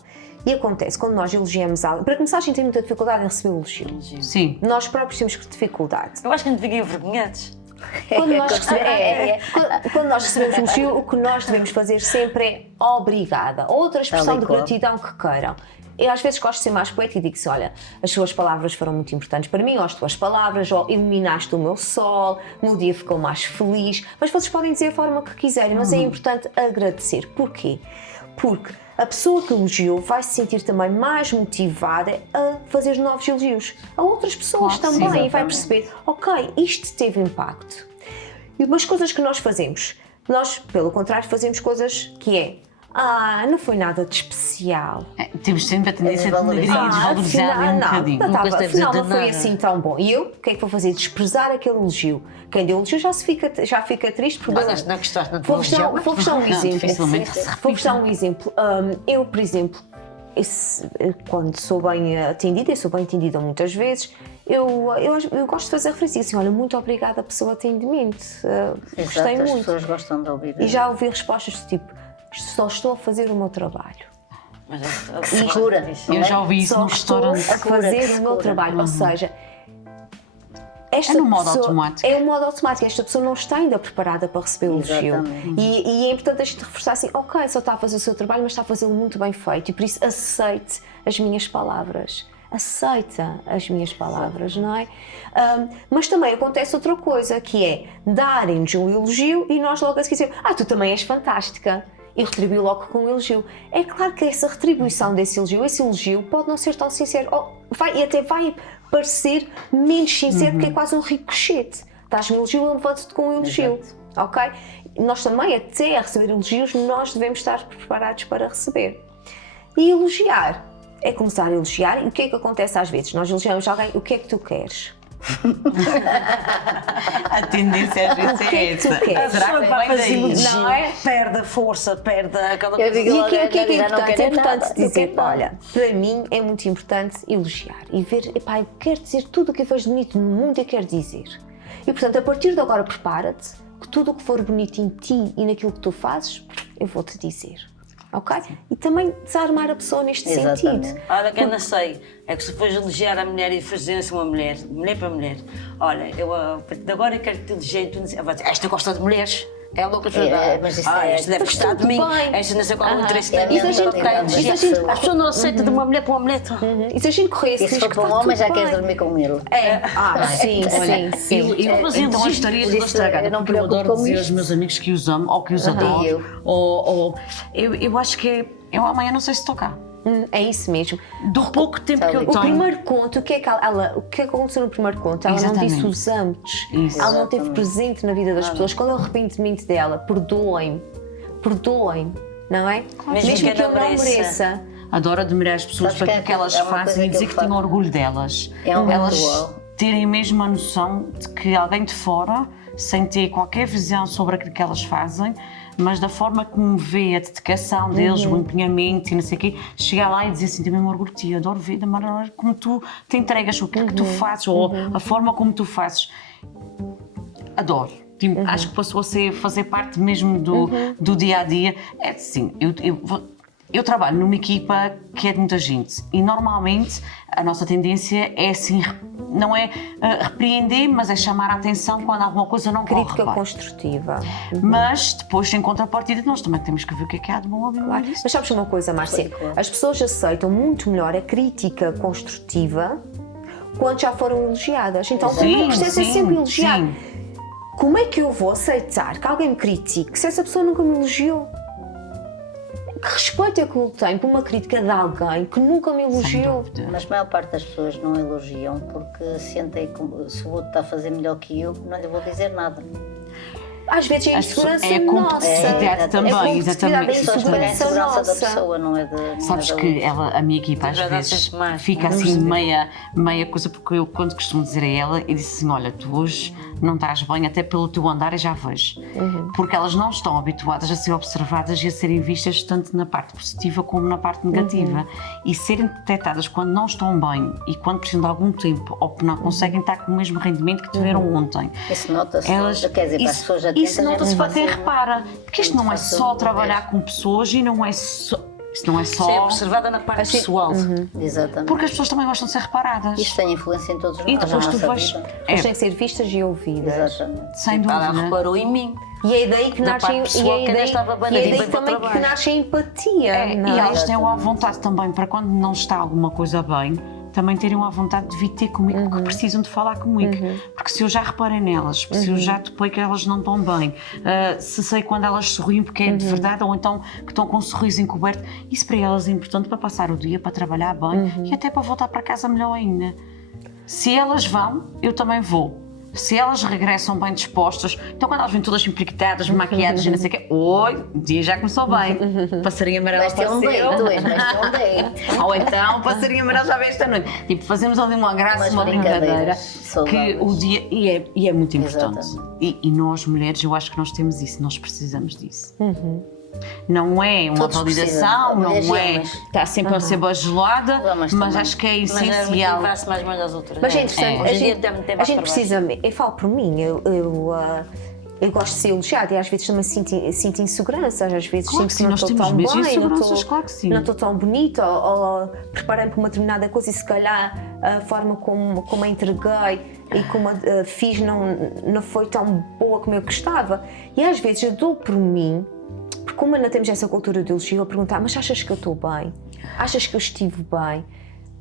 E acontece, quando nós elogiamos algo, para começar, a gente tem muita dificuldade em receber o elogio. Sim. Nós próprios temos dificuldade. Eu acho que não fiquem envergonhados. Quando nós recebemos elogio, o que nós devemos fazer sempre é obrigada. Outra expressão Tal e de qual. gratidão que queiram. Eu às vezes gosto de ser mais poética e digo assim: olha, as suas palavras foram muito importantes para mim, ou as tuas palavras, ou iluminaste o meu sol, o meu dia ficou mais feliz. Mas vocês podem dizer a forma que quiserem, mas é importante agradecer. Porquê? Porque a pessoa que elogiou vai se sentir também mais motivada a fazer novos elogios a outras pessoas Claro, sim, também, e vai exatamente. perceber: ok, isto teve impacto. E umas coisas que nós fazemos, nós, pelo contrário, fazemos coisas que é: não foi nada de especial. Temos sempre a tendência de desvalorizar. denegrir e desvalorizar ali um bocadinho. Nunca se deve Afinal, dizer não foi nada. assim tão bom. E eu, o que é que vou fazer? Desprezar aquele elogio. Quem deu elogio já fica triste. Porque Olha, não gostaste, não te Vou-vos dar elogiava. vou-vos dar um Não, exemplo. dificilmente se repite. Vou-vos dar um exemplo. Eu, por exemplo, quando sou bem atendida, eu sou bem atendida muitas vezes, eu gosto de fazer referência assim: olha, muito obrigada pelo seu atendimento. Gostei Exato, as muito. pessoas gostam de ouvir. E já ouvi respostas do tipo: só estou a fazer o meu trabalho. Mas Segura. Eu já ouvi isso Só no estou restaurante. a fazer o meu Segura. trabalho. Ou seja, esta É no modo pessoa- automático. É o modo automático. Esta pessoa não está ainda preparada para receber o elogio. Exatamente. E é importante a gente reforçar assim: ok, só está a fazer o seu trabalho, mas está a fazê-lo muito bem feito. E por isso aceite as minhas palavras. Aceita as minhas palavras, não é? Mas também acontece outra coisa, que é darem-nos um elogio e nós logo a seguir dizemos: tu também és fantástica. E retribuiu logo com um elogio. É claro que essa retribuição desse elogio, esse elogio pode não ser tão sincero, e até vai parecer menos sincero, porque é quase um ricochete. Estás-me um elogio, eu levanto-te com um elogio. Ok? Nós também, até a receber elogios, nós devemos estar preparados para receber. E elogiar é começar a elogiar. E o que é que acontece às vezes? Nós elogiamos alguém: o que é que tu queres? A tendência às vezes O que é que tu queres? Será que vai vem fazer daí? elogio, Não é? perde a força, perde aquela Eu coisa. digo E logo, aqui, o que é já não importante? É quero importante nada, não dizer: quero nada. olha, para mim é muito importante elogiar e ver, epá, eu quero dizer tudo o que eu vejo bonito no mundo, eu quero dizer. E portanto, a partir de agora, prepara-te que tudo o que for bonito em ti e naquilo que tu fazes, eu vou-te dizer. Ok? E também desarmar a pessoa neste Exatamente. sentido. Olha, que eu não sei, é que se fores elogiar a mulher e fazer-se uma mulher para mulher, olha, eu a partir de agora eu quero que te elogie, tu não sei, esta gosta de mulheres, É a louca toda. Mas isso Este deve gostar de mim. bem. Esta não sei qual é o interesse É tem. a mentalidade da pessoa. A pessoa não aceita de uma mulher para uma mulher. E se a gente correr esse E se risco, for para está um homem, tudo já queres bem. dormir com ele. Sim, sim, sim. Eu fazia então a história de isso, estragada, eu não porque eu preocupo adoro com dizer isto. aos meus amigos que os amo, ou que os E adoro, eu? eu acho que eu amanhã não sei se tocar. É isso mesmo. Do pouco tempo que eu O tenho. primeiro conto, o que é que o que aconteceu no primeiro conto? Ela não Exatamente. disse os antes. Isso. Ela não teve Exatamente. presente na vida das pessoas. Qual é o arrependimento dela? Perdoem-me, não é? Mesmo que eu não não mereça. mereça. Adoro admirar as pessoas Sabes para que que elas é uma coisa fazem e que dizer eu que tenho faço. orgulho delas. É um Elas ritual. terem mesmo a noção de que alguém de fora, sem ter qualquer visão sobre aquilo que elas fazem, mas da forma como vê a dedicação deles, o empenhamento e não sei o quê, chegar lá e dizer assim, tenho mesmo orgulho de ti, adoro ver da maneira como tu te entregas, o que é que tu fazes, ou a forma como tu fazes. Adoro. Tipo, acho que passou a fazer parte mesmo do dia a dia. É assim, eu trabalho numa equipa que é de muita gente e normalmente a nossa tendência é assim, não é repreender, mas é chamar a atenção quando alguma coisa não corre Crítica bem. construtiva. Mas depois, em contrapartida, nós também temos que ver o que há de bom ou de mau nisso. Mas sabes uma coisa, Márcia? Claro. As pessoas aceitam muito melhor a crítica construtiva quando já foram elogiadas. Então, o primeiro processo é sempre elogiar. sim. Como é que eu vou aceitar que alguém me critique se essa pessoa nunca me elogiou? Que respeito é que eu tenho por uma crítica de alguém que nunca me Sem elogiou? dúvida. Mas a maior parte das pessoas não elogiam porque sentem que se o outro está a fazer melhor que eu, não lhe vou dizer nada. Às vezes é a As pessoas- insegurança é a nossa. competitividade também, é a exatamente. competitividade, Só escolher a insegurança segurança da nossa. pessoa, não é de. Sabes não é que da outra. a minha equipa às Já dá vezes sempre mais. fica assim meia coisa, porque eu quando costumo dizer a ela, eu disse assim, olha, tu hoje não estás bem, até pelo teu andar eu já vejo. Porque elas não estão habituadas a ser observadas e a serem vistas tanto na parte positiva como na parte negativa. E serem detectadas quando não estão bem e quando precisam de algum tempo ou que não conseguem estar com o mesmo rendimento que tiveram ontem. Isso nota-se. Elas, Quer dizer, para as pessoas atentas. isso nota-se para quem repara, porque isto não é fácil só de trabalhar com pessoas e não é só. Isto não é Isso é só. observada na parte pessoal. Exatamente. Porque as pessoas também gostam de ser reparadas. Isto tem influência em todos nós. E depois na tu nossa vais. vida. Elas É, têm que ser vistas e ouvidas. Exatamente. sem Ela dúvida. reparou em mim. E é daí que Da nasce, parte pessoal, que ainda estava bem, e é bem daí para o também que trabalho. nasce a empatia. É, não e é? elas têm à vontade também, para quando não está alguma coisa bem, também terem à vontade de vir ter comigo, que precisam de falar comigo. Porque se eu já reparei nelas, se eu já topei que elas não estão bem, se sei quando elas sorriem porque é de verdade, ou então que estão com um sorriso encoberto, isso para elas é importante para passar o dia, para trabalhar bem e até para voltar para casa melhor ainda. Se elas vão, eu também vou. Se elas regressam bem dispostas, então quando elas vêm todas empreitadas, maquiadas e não sei o quê, oi, o dia já começou bem. Passarinho amarelo Vais ter um date, apareceu. hoje vais ter um date. Ou então, passarinho amarelo já veio esta noite. Tipo, fazemos ali uma graça, Umas uma brincadeira. brincadeiras Que saudáveis. o dia. E é muito importante. Exatamente. E nós, mulheres, eu acho que nós temos isso, nós precisamos disso. Não é uma Todos validação, precisam. não Mulheres e é homens. estar sempre a ser bajulada, Homens mas também. acho que é Mas é essencial. motivar-se mais umas das outras. Mas é interessante, Hoje a em dia gente, tem a mais gente trabalho. precisa, eu falo por mim, eu gosto de ser elogiada e às vezes também sinto inseguranças, às vezes Claro que sinto sim, que não nós estou temos tão mesmo bem, inseguranças, claro que sim. não estou tão bonita, ou preparei-me para uma determinada coisa e se calhar a forma como a entreguei e como a fiz não foi tão boa como eu gostava. E às vezes eu dou por mim, porque como ainda temos essa cultura de elogio, a perguntar, mas achas que eu estou bem? Achas que eu estive bem?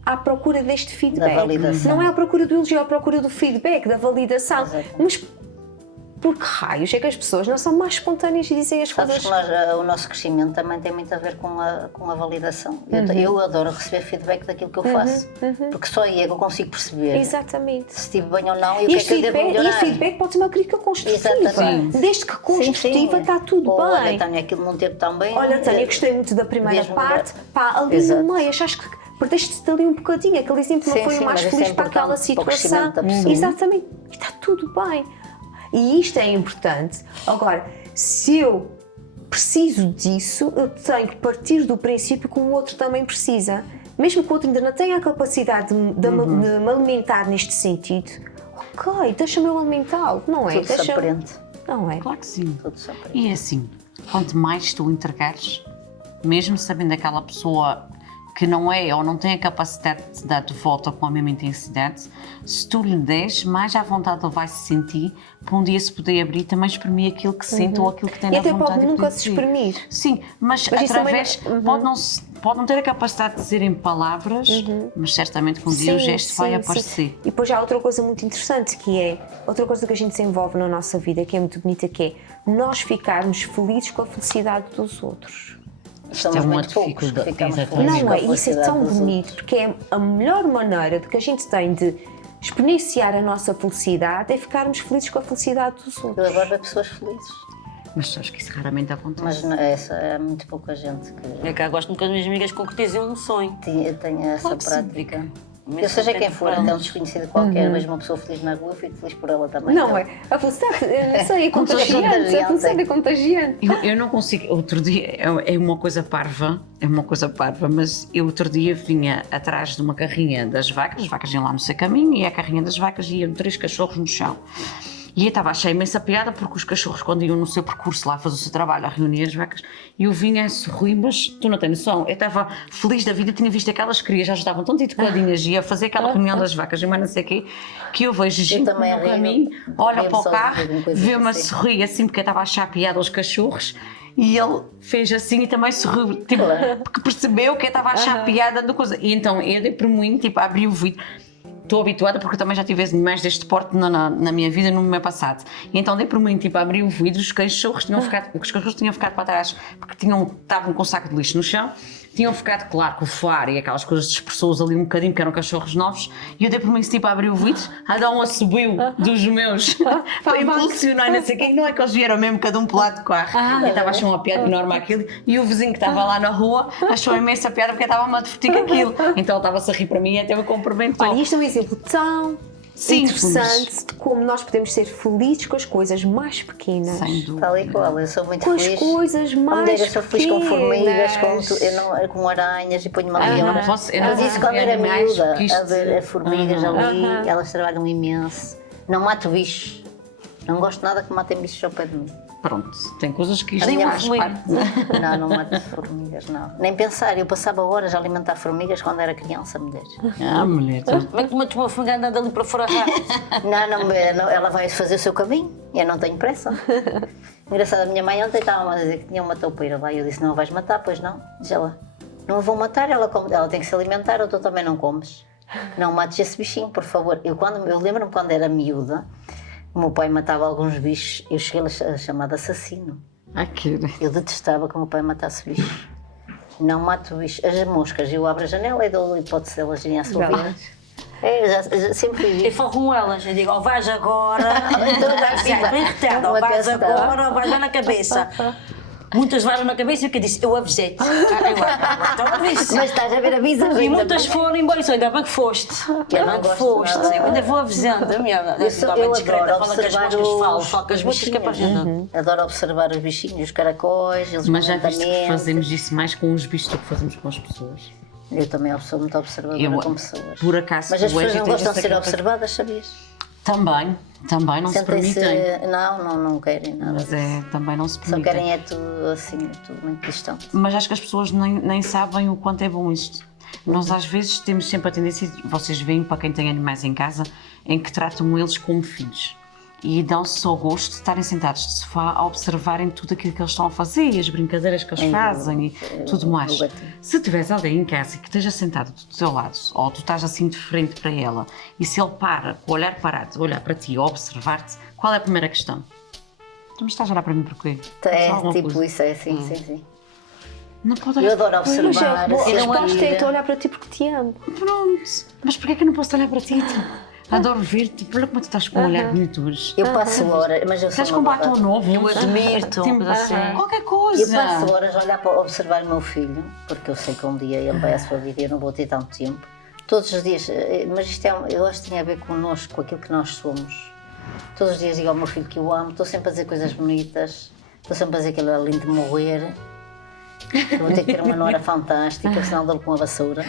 À procura deste feedback. Da validação. Não é à procura do elogio, é à procura do feedback, da validação. Exato. Mas por que raios é que as pessoas não são mais espontâneas e dizem as Sabes coisas? que o nosso crescimento também tem muito a ver com a validação. Eu adoro receber feedback daquilo que eu faço, porque só aí é que eu consigo perceber Exatamente. se estive bem ou não e o E que é este que eu devo feedback, melhorar. feedback pode ser uma crítica construtiva. Exatamente. Desde que construtiva está tudo Ou, bem. Olha, Tânia, aquilo não teve tão bem. Olha, Tânia, gostei muito da primeira Mesmo parte. melhor. Pá, ali Exato. no meio, achaste que perdeste-te ali um bocadinho. Aquele exemplo não Sim, foi sim, o mais mas isso feliz é para aquela importante para o situação. crescimento da pessoa. Exatamente. E está tudo bem. E isto é importante. Agora, se eu preciso disso, eu tenho que partir do princípio que o outro também precisa. Mesmo que o outro ainda não tenha a capacidade de me alimentar neste sentido, ok, deixa-me eu alimentá-lo, não é? Tudo se aprende. Não é? Claro que sim. Tudo se aprende. E é assim, quanto mais tu entregares, mesmo sabendo que aquela pessoa que não é ou não tem a capacidade de te dar de volta com a mesma intensidade, se tu lhe des, mais à vontade ele vai se sentir para um dia se poder abrir e também exprimir aquilo que sente ou aquilo que tem E na até vontade. pode de nunca poder se dizer. exprimir. Sim, mas Mas isso através, também pode não ter a capacidade de dizer em palavras, mas certamente que um dia o gesto vai aparecer. E depois há outra coisa muito interessante que é, outra coisa que a gente desenvolve na nossa vida, que é muito bonita, que é nós ficarmos felizes com a felicidade dos outros. Somos é uma muito poucos que dificuldade, ficamos exatamente. felizes Não com a é? Isso é felicidade tão dos bonito, outros. porque é a melhor maneira de que a gente tem de experienciar a nossa felicidade é ficarmos felizes com a felicidade dos Eu outros. adoro ver pessoas felizes, Mas sabes que isso raramente acontece. mas não, é muito pouca gente que É que eu gosto muito que as minhas amigas concretizem um sonho. tem essa Claro que sim. prática. Imenso Eu seja quem tempo for, para até um elas. desconhecido qualquer, vejo uma pessoa feliz na rua, eu fico feliz por ela também. Não Então, é? A felicidade, eu não sei, é Contagiante. contagiante. A felicidade é contagiante. Eu não consigo, outro dia, é uma coisa parva, mas eu outro dia vinha atrás de uma carrinha das vacas, as vacas iam lá no seu caminho e a carrinha das vacas iam 3 cachorros no chão. E eu estava a achar imensa piada porque os cachorros, quando iam no seu percurso lá fazer o seu trabalho, a reunir as vacas, eu vinha a sorrir, mas tu não tens noção, eu estava feliz da vida, tinha visto aquelas crias, já estavam tão educadinhas e a fazer aquela reunião das vacas e mais não sei o quê, que eu vejo gente também no rio, caminho, olha mesmo para o só carro, de coisas vê-me a assim. sorrir assim porque eu estava a achar piada aos cachorros. E ele fez assim e também sorriu, tipo, porque percebeu que eu estava a achar piada da coisa. E então eu dei por mim, tipo, abri o vidro. Estou habituada porque eu também já tive animais deste porte na minha vida, no meu passado. E então dei por mim, tipo, abri o vidro, os cachorros tinham ficado para trás porque estavam com um saco de lixo no chão. Tinham ficado, claro, com o faro e aquelas coisas dispersou-os ali um bocadinho, que eram cachorros novos, e eu dei por mim, tipo, a abrir o vidro, a dar um assobio dos meus, para impulsionar, não sei o quê, não é que eles vieram mesmo, cada um para o lado do carro. Eu estava a achar uma piada enorme aquilo, e o vizinho que estava lá na rua achou imensa piada porque eu estava-me a divertir com aquilo. Então ele estava-se a rir para mim e até me cumprimentou. Olha, isto é um exemplo tão Simples. interessante de como nós podemos ser felizes com as coisas mais pequenas. Sem dúvida. Tal e qual, eu sou muito Com as feliz. coisas mais Onde eu sou feliz com formigas, pequenas. com aranhas e ponho-me Eu ali. não posso- eu não Mas posso isso quando ver era animais, miúda, porque isto- a ver as formigas ali, elas trabalham imenso. Não mato bichos. Não gosto nada que matem bichos ao pé de mim. Pronto, tem coisas que isto Nem uma faz formiga. parte. Não mato formigas, não. Nem pensar, eu passava horas a alimentar formigas quando era criança, mulher. Ah, mulher, tu- Como é que tu matas uma formiga andando ali para fora rápido? Não, ela vai fazer o seu caminho e eu não tenho pressa. Engraçado, a minha mãe ontem estava a dizer que tinha uma toupeira lá e eu disse: não a vais matar, pois não? Diz ela: não a vou matar, ela tem que se alimentar ou tu também não comes. Não mates esse bichinho, por favor. Eu lembro-me quando era miúda, o meu pai matava alguns bichos, eu cheguei a chamar de assassino. aquilo. Eu detestava que o meu pai matasse bichos. Não mato bichos. As moscas, eu abro a janela e dou a hipótese delas irem à sua vida. Eu já sempre fiz Eu isso. falo com elas, eu digo, ou vais agora, Então, já, bem irritada, ou uma vais questão. agora, ou vais lá na cabeça. Muitas levaram na cabeça e o que eu disse? Eu avisei-te. Então avise. Mas estás a ver, avisas. E muitas foram embora e só, ainda bem que foste. Ainda não bem que gosto foste. nada. Eu ainda vou avisando, a minha. Eu discreta, adoro fala com as observar moscas, falo com as moscas que é para a gente. Adoro observar os bichinhos, os caracóis, eles Mas já viste que lentamente. fazemos isso mais com os bichos do que fazemos com as pessoas? Eu também sou muito observadora Eu, com pessoas. por acaso, Mas as tu és pessoas e não tens gostam de essa ser capacidade. observadas, sabias? Também não se permitem. Não querem nada. Mas também não se Só permitem. querem é tudo assim, tudo muito distante. Mas acho que as pessoas nem sabem o quanto é bom isto. Nós às vezes temos sempre a tendência, vocês veem para quem tem animais em casa, em que tratam eles como filhos. E dão-se só o gosto de estarem sentados de sofá a observarem tudo aquilo que eles estão a fazer, e as brincadeiras que eles fazem e tudo mais. Se tiveres alguém em casa que esteja sentado do teu lado, ou tu estás assim de frente para ela, e se ele para, com o olhar parado, olhar para ti, observar-te, qual é a primeira questão? Tu me estás a olhar para mim porquê? É Alguma tipo coisa? isso, é assim, sim. Não pode Eu olhar. adoro Mas observar. a ser resposta é escolhida. estou a olhar para ti porque te amo. Pronto. Mas porquê que eu não posso olhar para ti? Adoro ver-te. Olha como tu estás com um olhar bonito hoje. Eu passo horas, mas eu sou Estás com uma batom boa- novo. Eu admiro-te, Tipo, uma coisa assim. qualquer Eu coisa. passo horas a olhar para observar o meu filho, porque eu sei que um dia ele vai à sua vida e eu não vou ter tanto tempo. Todos os dias, mas isto eu acho que tem a ver connosco, com aquilo que nós somos. Todos os dias digo ao meu filho que o amo, estou sempre a dizer coisas bonitas, estou sempre a dizer que ele é lindo de morrer. Eu vou ter que ter uma nora fantástica, senão dou-lhe com a vassoura.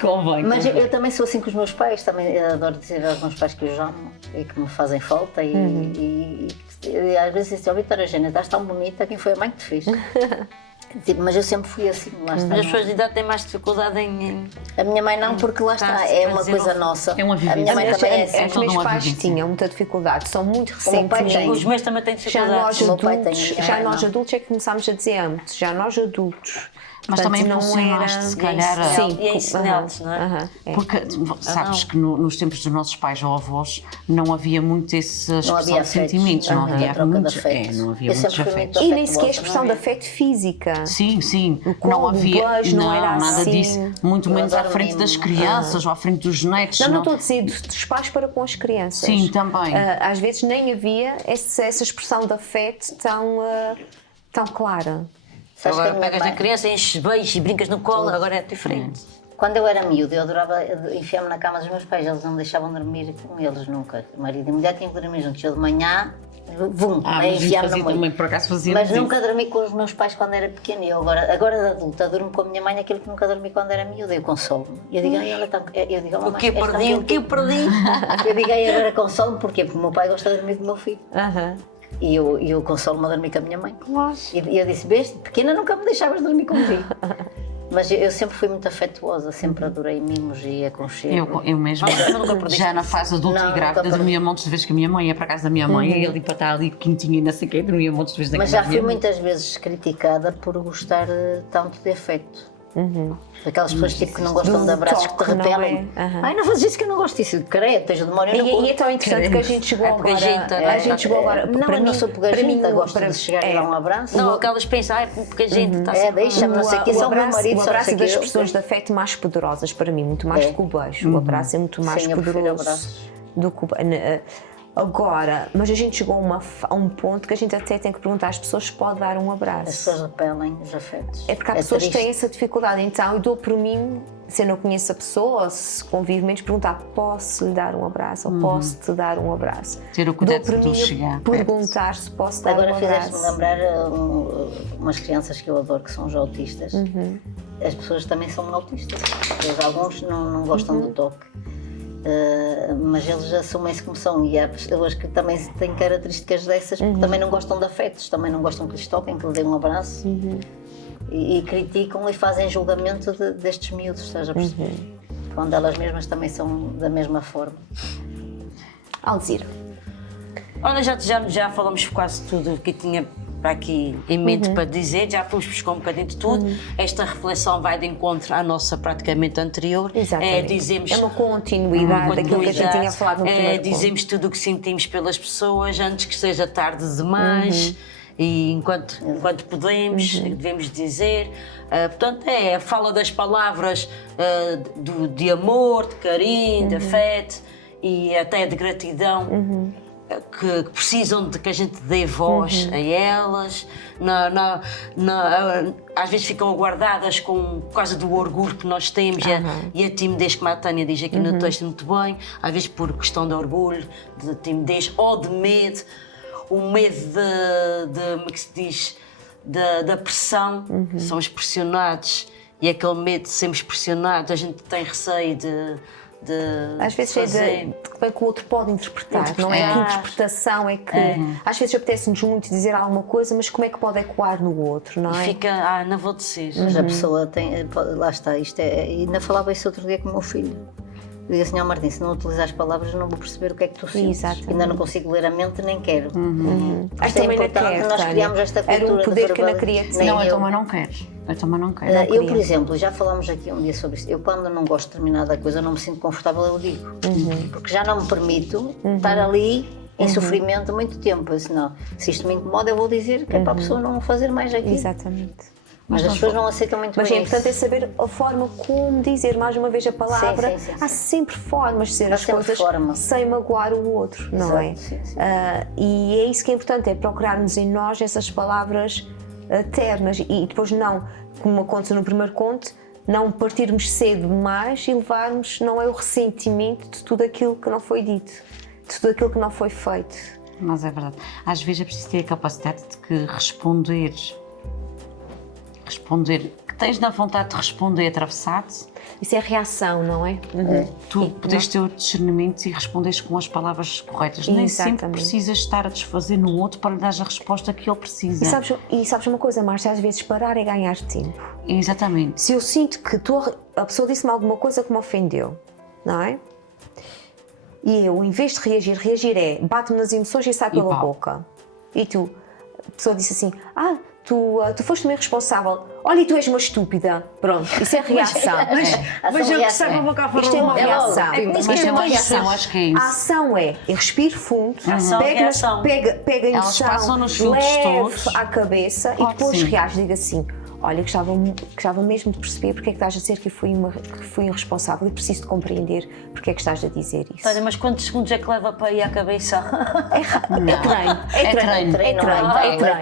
Convém. Mas convém. eu também sou assim com os meus pais, também adoro dizer aos meus pais que os amo e que me fazem falta. E às vezes dizem: "Oh, Vitória Eugénia, estás tão bonita, quem foi a mãe que te fez?" Tipo, mas eu sempre fui assim, lá está. Mas as pessoas de idade têm mais dificuldade em... A minha mãe não, porque lá está, é uma coisa nossa. É uma vivência. A minha mãe também é assim. Os toda meus uma pais vivência. tinham muita dificuldade, são muito O meu pai recentemente. tem. Os meus também têm Já dificuldade. nós O meu pai adultos, tem- já não. nós adultos é que começámos a dizer amo-te, já nós adultos. Mas Portanto, também impulsionaste, se calhar, a- Sim, E ensiná-los, não é? Porque sabes que nos tempos dos nossos pais ou avós não havia muito essa Não expressão havia de afetos. sentimentos, não Aham. havia A troca de muitos, afetos. não havia Eu muitos sempre fui afetos. muito E nem sequer a afetuosa, expressão não de é? afeto física. Sim, colo, não havia, o beijo, não era nada assim. disso, muito Eu menos à adoro frente das mimo. crianças ou à frente dos netos. Não estou a dizer dos pais para com as crianças. Sim, também. Às vezes nem havia essa expressão de afeto tão clara. Sabes que a Agora minha pegas na mãe- criança, enches beijos e brincas no colo, agora é diferente. Quando eu era miúda, eu adorava enfiar-me na cama dos meus pais, eles não me deixavam dormir com eles nunca. O marido e a mulher tinham que dormir juntos. Eu de manhã, mas a gente enfiar-me fazia no meio. também, por acaso fazíamos Mas nunca isso. dormi com os meus pais quando era pequena. Eu agora de adulta durmo com a minha mãe aquilo que nunca dormi quando era miúda. Eu consolo-me. Eu digo, ai, ela está... Eu digo, O que eu perdi, o que eu perdi. Eu digo, ai, agora consolo-me. Porquê? Porque o meu pai gosta de dormir com o meu filho. Aham. E eu consolo-me a dormir com a minha mãe. E eu disse, besta, pequena nunca me deixavas dormir comigo. Mas eu sempre fui muito afetuosa, sempre adorei mimos e aconchego. Eu mesmo, Eu nunca perdi já na fase adulta Não, e nunca grávida, perdi. dormia montes de vezes com a minha mãe, ia para a casa da minha mãe, e ali para estar ali quentinha e não sei o quê, dormia montes de vezes na Mas cama já da fui minha mãe. muitas vezes criticada por gostar tanto de afeto. Aquelas pessoas tipo, que não gostam Do de abraços que te toque, não repelem. é? Aham. Ai, não fazes isso que eu não gosto disso. Credo, tens o demónio no E corpo. é tão interessante que a gente chegou É agora. pegajenta, A gente chegou agora. Não, para eu não mim- sou para mim, pegajenta, gosto para- de chegar e dar um abraço. Não, aquelas pensam, ai, porque a gente está É, deixa-me, não sei o que, só o meu marido, o só não abraço sei é o das que. expressões de afeto mais poderosas para mim, muito mais É. do que o beijo. O abraço é muito mais Sim, eu prefiro poderoso abraços. do que o beijo. Agora, mas a gente chegou a um ponto que a gente até tem que perguntar às pessoas se pode dar um As abraço. pessoas repelem os afetos. É porque há pessoas que triste. têm essa dificuldade, então eu dou por mim, se eu não conheço a pessoa, ou se convivo menos, perguntar: posso lhe dar um abraço ou posso te dar um abraço? Ter o cuidado Dou por de mim chegar a perguntar se posso dar Agora um fizeste-me abraço. lembrar umas crianças que eu adoro, que são os autistas. As pessoas também são autistas. Alguns não gostam do toque. Mas eles assumem-se como são, e há pessoas que também têm características dessas, porque também não gostam de afetos, também não gostam que lhes toquem, que lhe deem um abraço, e criticam e fazem julgamento destes miúdos, estás a perceber? Quando elas mesmas também são da mesma forma. Alzira. Olha, já falamos quase tudo o que tinha para aqui em mente para dizer, já fomos buscar um bocadinho de tudo. Esta reflexão vai de encontro à nossa praticamente anterior. Exatamente. Dizemos É uma continuidade daquilo que a gente tinha falado no primeiro ponto. dizemos tudo o que sentimos pelas pessoas antes que seja tarde demais. E enquanto podemos, devemos dizer. Portanto, é a fala das palavras de amor, de carinho, de afeto e até de gratidão. Que precisam de que a gente dê voz a elas, às vezes ficam guardadas por causa do orgulho que nós temos e a timidez, como a Tânia diz aqui no texto muito bem, às vezes por questão de orgulho, de timidez ou de medo, o medo como é que se diz, da pressão, somos pressionados e aquele medo de sermos pressionados, a gente tem receio de Às vezes fazer. é de que o outro pode interpretar, não é? Que interpretação é que. Às vezes apetece-nos muito dizer alguma coisa, mas como é que pode ecoar no outro, não E é? fica, não vou dizer. Mas a pessoa tem, lá está, isto é, e ainda falava isso outro dia com o meu filho. Eu digo assim, Martim, se não utilizar as palavras eu não vou perceber o que é que tu sentes. Exatamente. Ainda não consigo ler a mente, nem quero. Acho Isto é também não importante, quero, nós Tânia. criamos esta cultura Era um poder de que eu não verbal- queria dizer. Nem Não, eu eu. também não quero. Eu também não quero. Eu, queria. por exemplo, já falámos aqui um dia sobre isso. Eu, quando não gosto de determinada coisa, não me sinto confortável, eu digo. Porque já não me permito estar ali em sofrimento muito tempo. Eu disse, não, se isto me incomoda, eu vou dizer que é para a pessoa não fazer mais aqui. Exatamente. Mas as pessoas não aceitam muito Mas é bem importante é isso. saber a forma como dizer, mais uma vez, a palavra. Sim. Há sempre formas de dizer Há as sempre coisas forma. sem magoar o outro, não Exato, é? sim. E é isso que é importante, é procurarmos em nós essas palavras ternas e depois não, como aconteceu no primeiro conto, não partirmos cedo demais e levarmos, não é o ressentimento de tudo aquilo que não foi dito, de tudo aquilo que não foi feito. Mas é verdade. Às vezes é preciso ter a capacidade de que responder, que tens na vontade de responder atravessado, Isso é reação, não é? Tu podes ter o discernimento e respondes com as palavras corretas. Nem sempre Exatamente. precisas estar a desfazer no outro para lhe dar a resposta que ele precisa. E sabes uma coisa, Márcia, às vezes parar é ganhar tempo. Exatamente. Se eu sinto que a pessoa disse-me alguma coisa que me ofendeu, não é? E eu, em vez de reagir é bate-me nas emoções e sai pela pá. boca. E a pessoa disse assim, tu foste meio responsável. Olha, e tu és uma estúpida. Pronto, isso é reação. Mas eu que saio a boca fora. Isto é uma reação. Mas Isto é uma reação. eu acho que é isso. A ação é, eu respiro fundo, Ação e reação. pega a Elas passam emoção, nos filtros leve todos. à cabeça Claro e depois que sim. reage e diga assim, olha, gostava mesmo de perceber porque é que estás a dizer que fui irresponsável e preciso de compreender porque é que estás a dizer isso. Olha, mas quantos segundos é que leva para ir à cabeça? É treino.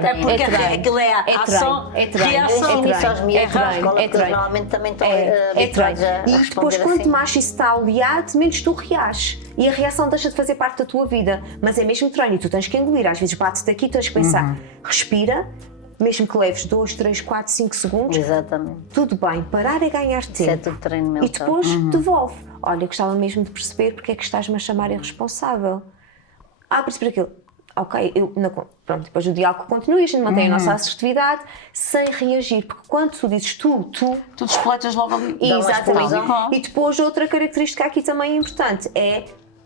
É porque aquilo é a ação, reação. Eu ensino isso aos miúdos na escola, porque eles normalmente também estão habituados a E depois, responder quanto assim. mais isso está aliado, menos tu reages. E a reação deixa de fazer parte da tua vida. Mas é mesmo treino e tu tens que engolir. Às vezes bate-te aqui e tens que pensar, respira, mesmo que leves 2, 3, 4, 5 segundos, Exatamente. tudo bem, parar é ganhar Isso é tempo. tudo treino mental. E depois devolve. Olha, gostava mesmo de perceber porque é que estás-me a chamar irresponsável. Por isso, por aquilo. Ok, pronto, depois o diálogo continua e a gente mantém a nossa assertividade sem reagir. Porque quando tu dizes tu, Tu despletas logo ali. Dá uma exatamente. explosão. E depois outra característica aqui também importante é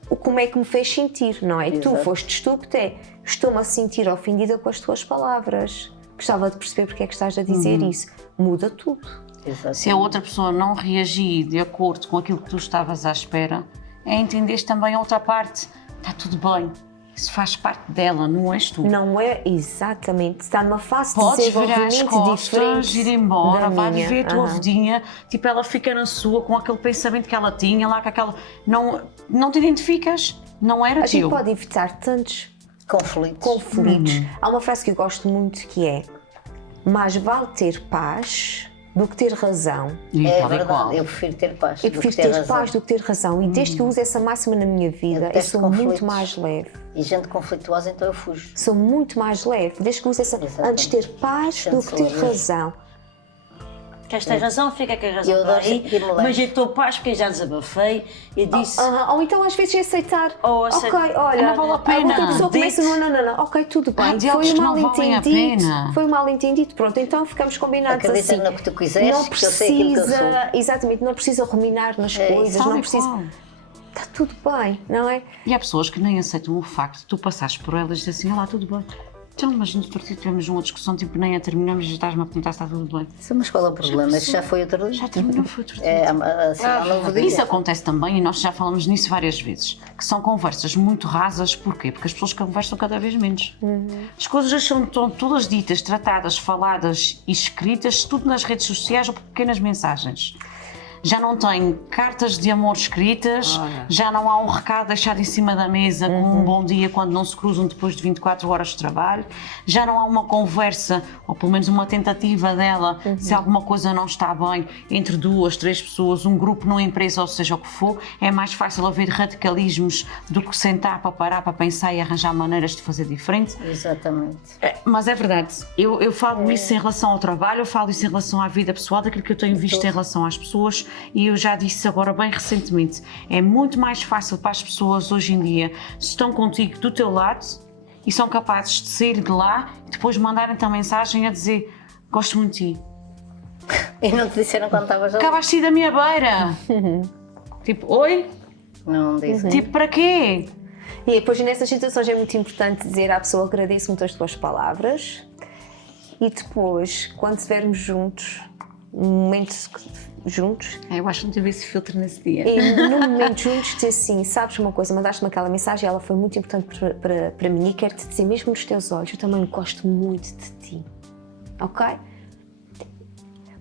o como é que me fez sentir, não é? Tu Exato. foste estúpido, estou-me a sentir ofendida com as tuas palavras. Gostava de perceber porque é que estás a dizer isso. Muda tudo. Exatamente. Se a outra pessoa não reagir de acordo com aquilo que tu estavas à espera, é entender também a outra parte. Está tudo bem. Isso faz parte dela, não és tu. Não é exatamente. Está numa fase de Podes virar as desenvolvimento costas, diferente. ir embora, da vai minha. viver a tua Aham. vidinha, tipo, ela fica na sua com aquele pensamento que ela tinha lá, com aquela. Não te identificas, não era A gente teu. pode evitar tantos Conflitos. conflitos. Há uma frase que eu gosto muito que é: mais vale ter paz do que ter razão. E É tal e qual. verdade, eu prefiro ter paz. Eu do prefiro que ter razão. paz do que ter razão. E desde que eu uso essa máxima na minha vida, eu detesto sou muito conflitos. mais leve. E gente conflituosa, então eu fujo. Sou muito mais leve. Desde que eu uso essa. Exatamente. Antes ter paz do que ter Sente-se leve. razão. Queres ter razão, fica com a razão Eu para adoro aí, sentir-me leve. mas eu estou paz porque já desabafei e disse... Ou então às vezes é aceitar. Ou Ok, aceitar. olha, Não vale a pena. outra pessoa começa Dite. não. Ok, tudo bem. diálogos Foi que um não mal valem a entendido. pena. Foi um mal entendido. Pronto, então ficamos combinados Acredita assim. no que tu quiseres, Não que eu sei aquilo que eu precisa, sou. exatamente, não precisa ruminar nas coisas, Tal não e precisa. qual. Está tudo bem, não é? E há pessoas que nem aceitam o facto de tu passares por elas e dizes assim, olá, tudo bem. Então, mas no outro dia tivemos uma discussão, tipo, nem a terminamos e já estás-me a perguntar se está tudo bem. Mas qual é o problema? Isso já foi outro dia. Já terminou, foi outro dia. É, assim, ao novo dia. Isso acontece também, e nós já falamos nisso várias vezes, que são conversas muito rasas. Porquê? Porque as pessoas conversam cada vez menos. As coisas estão todas ditas, tratadas, faladas e escritas, tudo nas redes sociais ou por pequenas mensagens. Já não tem cartas de amor escritas, já não há um recado deixado em cima da mesa com um bom dia quando não se cruzam depois de 24 horas de trabalho, já não há uma conversa, ou pelo menos uma tentativa dela, se alguma coisa não está bem, entre 2, 3 pessoas, um grupo numa empresa, ou seja o que for. É mais fácil haver radicalismos do que sentar para parar, para pensar e arranjar maneiras de fazer diferente. Exatamente. Mas é verdade, eu falo isso em relação ao trabalho, eu falo isso em relação à vida pessoal, daquilo que eu tenho visto em relação às pessoas, e eu já disse agora bem recentemente, é muito mais fácil para as pessoas hoje em dia, se estão contigo do teu lado e são capazes de sair de lá e depois mandarem-te a mensagem a dizer gosto muito de ti. E não te disseram quando estavas ali? Acabaste de ir da minha beira. Tipo, oi? Não dizem. Tipo, para quê? E depois nessas situações é muito importante dizer à pessoa agradeço muito as tuas palavras e depois, quando estivermos juntos, um momento juntos, Eu acho que não tive esse filtro nesse dia. e num momento juntos dizer assim, sabes uma coisa, mandaste-me aquela mensagem, ela foi muito importante para mim e quero-te dizer mesmo nos teus olhos, eu também gosto muito de ti, ok?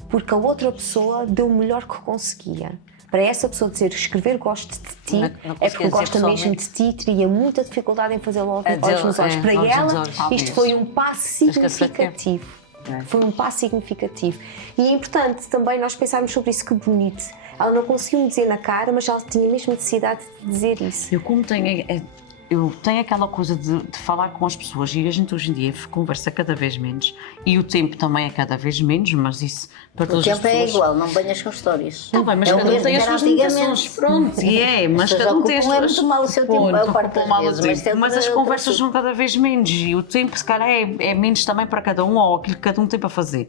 Porque a outra pessoa deu o melhor que conseguia. Para essa pessoa dizer, escrever gosto de ti, Não é conseguia porque gosta dizer mesmo de ti, teria muita dificuldade em fazê-lo olhos nos olhos. Para olhos ela, nos olhos. isto foi um passo Acho que é significativo. Foi um passo significativo. E é importante também nós pensarmos sobre isso, que bonito. Ela não conseguiu me dizer na cara, mas ela tinha mesmo necessidade de dizer isso. Eu como tenho eu tenho aquela coisa de falar com as pessoas e a gente hoje em dia conversa cada vez menos e o tempo também é cada vez menos, mas isso para todas as O tempo pessoas... é igual, não venhas com histórias. Está bem, mas É o cada um mesmo tem que as era suas antigamente. limitações, pronto, mas As cada um tem as pessoas ocupam suas... muito mal o seu tempo, a maior parte das Ocupam mal o vezes, mas tempo, é mas as outra conversas pessoa. são cada vez menos e o tempo se calhar é menos também para cada um ou aquilo que cada um tem para fazer.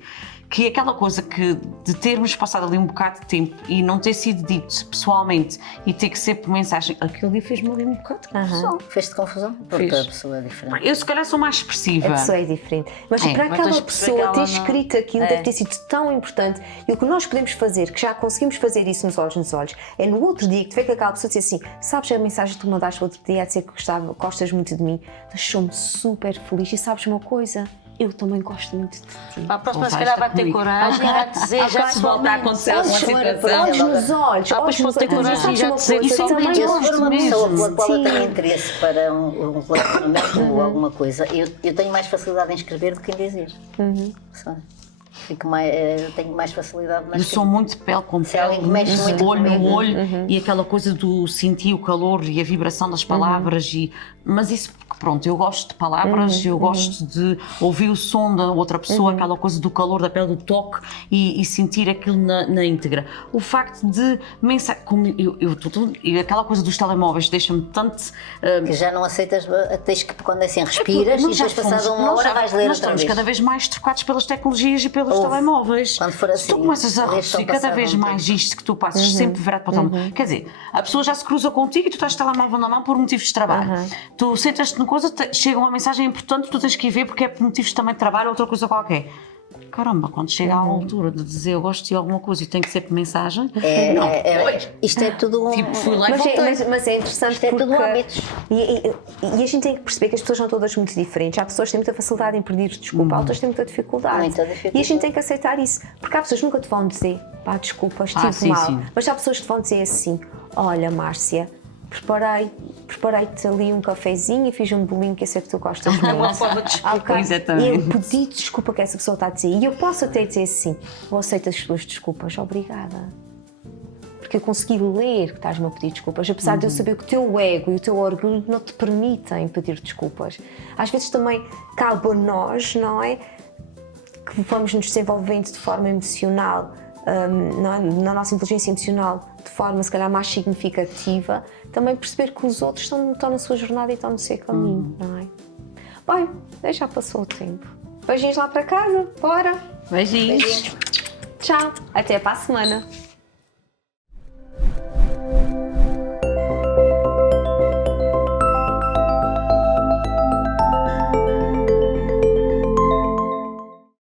Que é aquela coisa que de termos passado ali um bocado de tempo e não ter sido dito pessoalmente e ter que ser por mensagem, aquele dia fez-me ali um bocado de confusão. Fez-te confusão? Porque Fez. a pessoa é diferente. Eu se calhar sou mais expressiva. A pessoa é diferente. Mas É, para mas aquela tens que perceber pessoa que ter ela não- escrito aquilo É. deve ter sido tão importante. E o que nós podemos fazer, que já conseguimos fazer isso nos olhos, é no outro dia que te vê que aquela pessoa dizer assim: sabes a mensagem que tu mandaste outro dia a dizer que gostas muito de mim? Deixou-me super feliz. E sabes uma coisa? Eu também gosto muito de ti. A próxima, Ou se vais calhar, vai ter ter comigo. coragem e vai dizer já Se voltar a acontecer alguma Olhos situação. Olhos nos olhos, Ah, olhos pois nos vou ter olhos. coragem Sabes já uma de dizer coisa? isso ao Também menos. Eu, se gosto for uma pessoa mesmo. pela qual eu Sim. tenho interesse para um relacionamento ou alguma coisa, eu tenho mais facilidade em escrever do que em dizer. Sabe? Eu tenho mais facilidade na Eu escrita. sou muito pele com Se alguém pele, que mexe muito olho no comigo. olho e aquela coisa do sentir o calor e a vibração das palavras. Mas isso, pronto, eu gosto de palavras, eu gosto de ouvir o som da outra pessoa, aquela coisa do calor da pele, do toque e sentir aquilo na íntegra. O facto de mensagem, como e aquela coisa dos telemóveis deixa-me tanto. Que já não aceitas, tens que, quando é assim, respiras e Nós já depois passada fomos- uma nós hora já- vais ler nós outra estamos vez. cada vez mais trocados pelas tecnologias e pelos Ouve. telemóveis. Quando for Se tu assim, começas a deixa-me reduzir cada passar vez um mais isto que tu passas sempre virado para o telemóvel. Quer dizer, a pessoa já se cruza contigo e tu estás de telemóvel na mão por motivos de trabalho. Tu sentas-te numa coisa, chega uma mensagem importante, tu tens que ir ver porque é por motivos também de trabalho ou outra coisa qualquer. Caramba, quando chega à altura de dizer eu gosto de alguma coisa e tem que ser por mensagem, Isto é tudo um... tipo, fui lá e Mas voltei. mas é interessante Isto é tudo porque... hábitos. E a gente tem que perceber que as pessoas são todas muito diferentes. Há pessoas que têm muita facilidade em pedir desculpa, outras têm muita dificuldade. Muita dificuldade. E a gente tem que aceitar isso. Porque há pessoas que nunca te vão dizer, pá, desculpa, estive sim, mal. sim. Mas há pessoas que te vão dizer assim: olha, Márcia, preparei-te ali um cafezinho e fiz um bolinho que eu sei que tu gostas muito. Uma forma de desculpa. Ok? Exatamente. E eu pedi desculpa que essa pessoa está a dizer. E eu posso até dizer assim: eu aceito as tuas desculpas, obrigada. Porque eu consegui ler que estás-me a pedir desculpas, apesar de eu saber que o teu ego e o teu orgulho não te permitem pedir desculpas. Às vezes também cabe a nós, não é? Que vamos nos desenvolvendo de forma emocional, na nossa inteligência emocional, de forma se calhar mais significativa, também perceber que os outros estão na sua jornada e estão no seu caminho, não é? Bem, já passou o tempo. Beijinhos lá para casa, bora! Beijinhos. Tchau, até para a semana!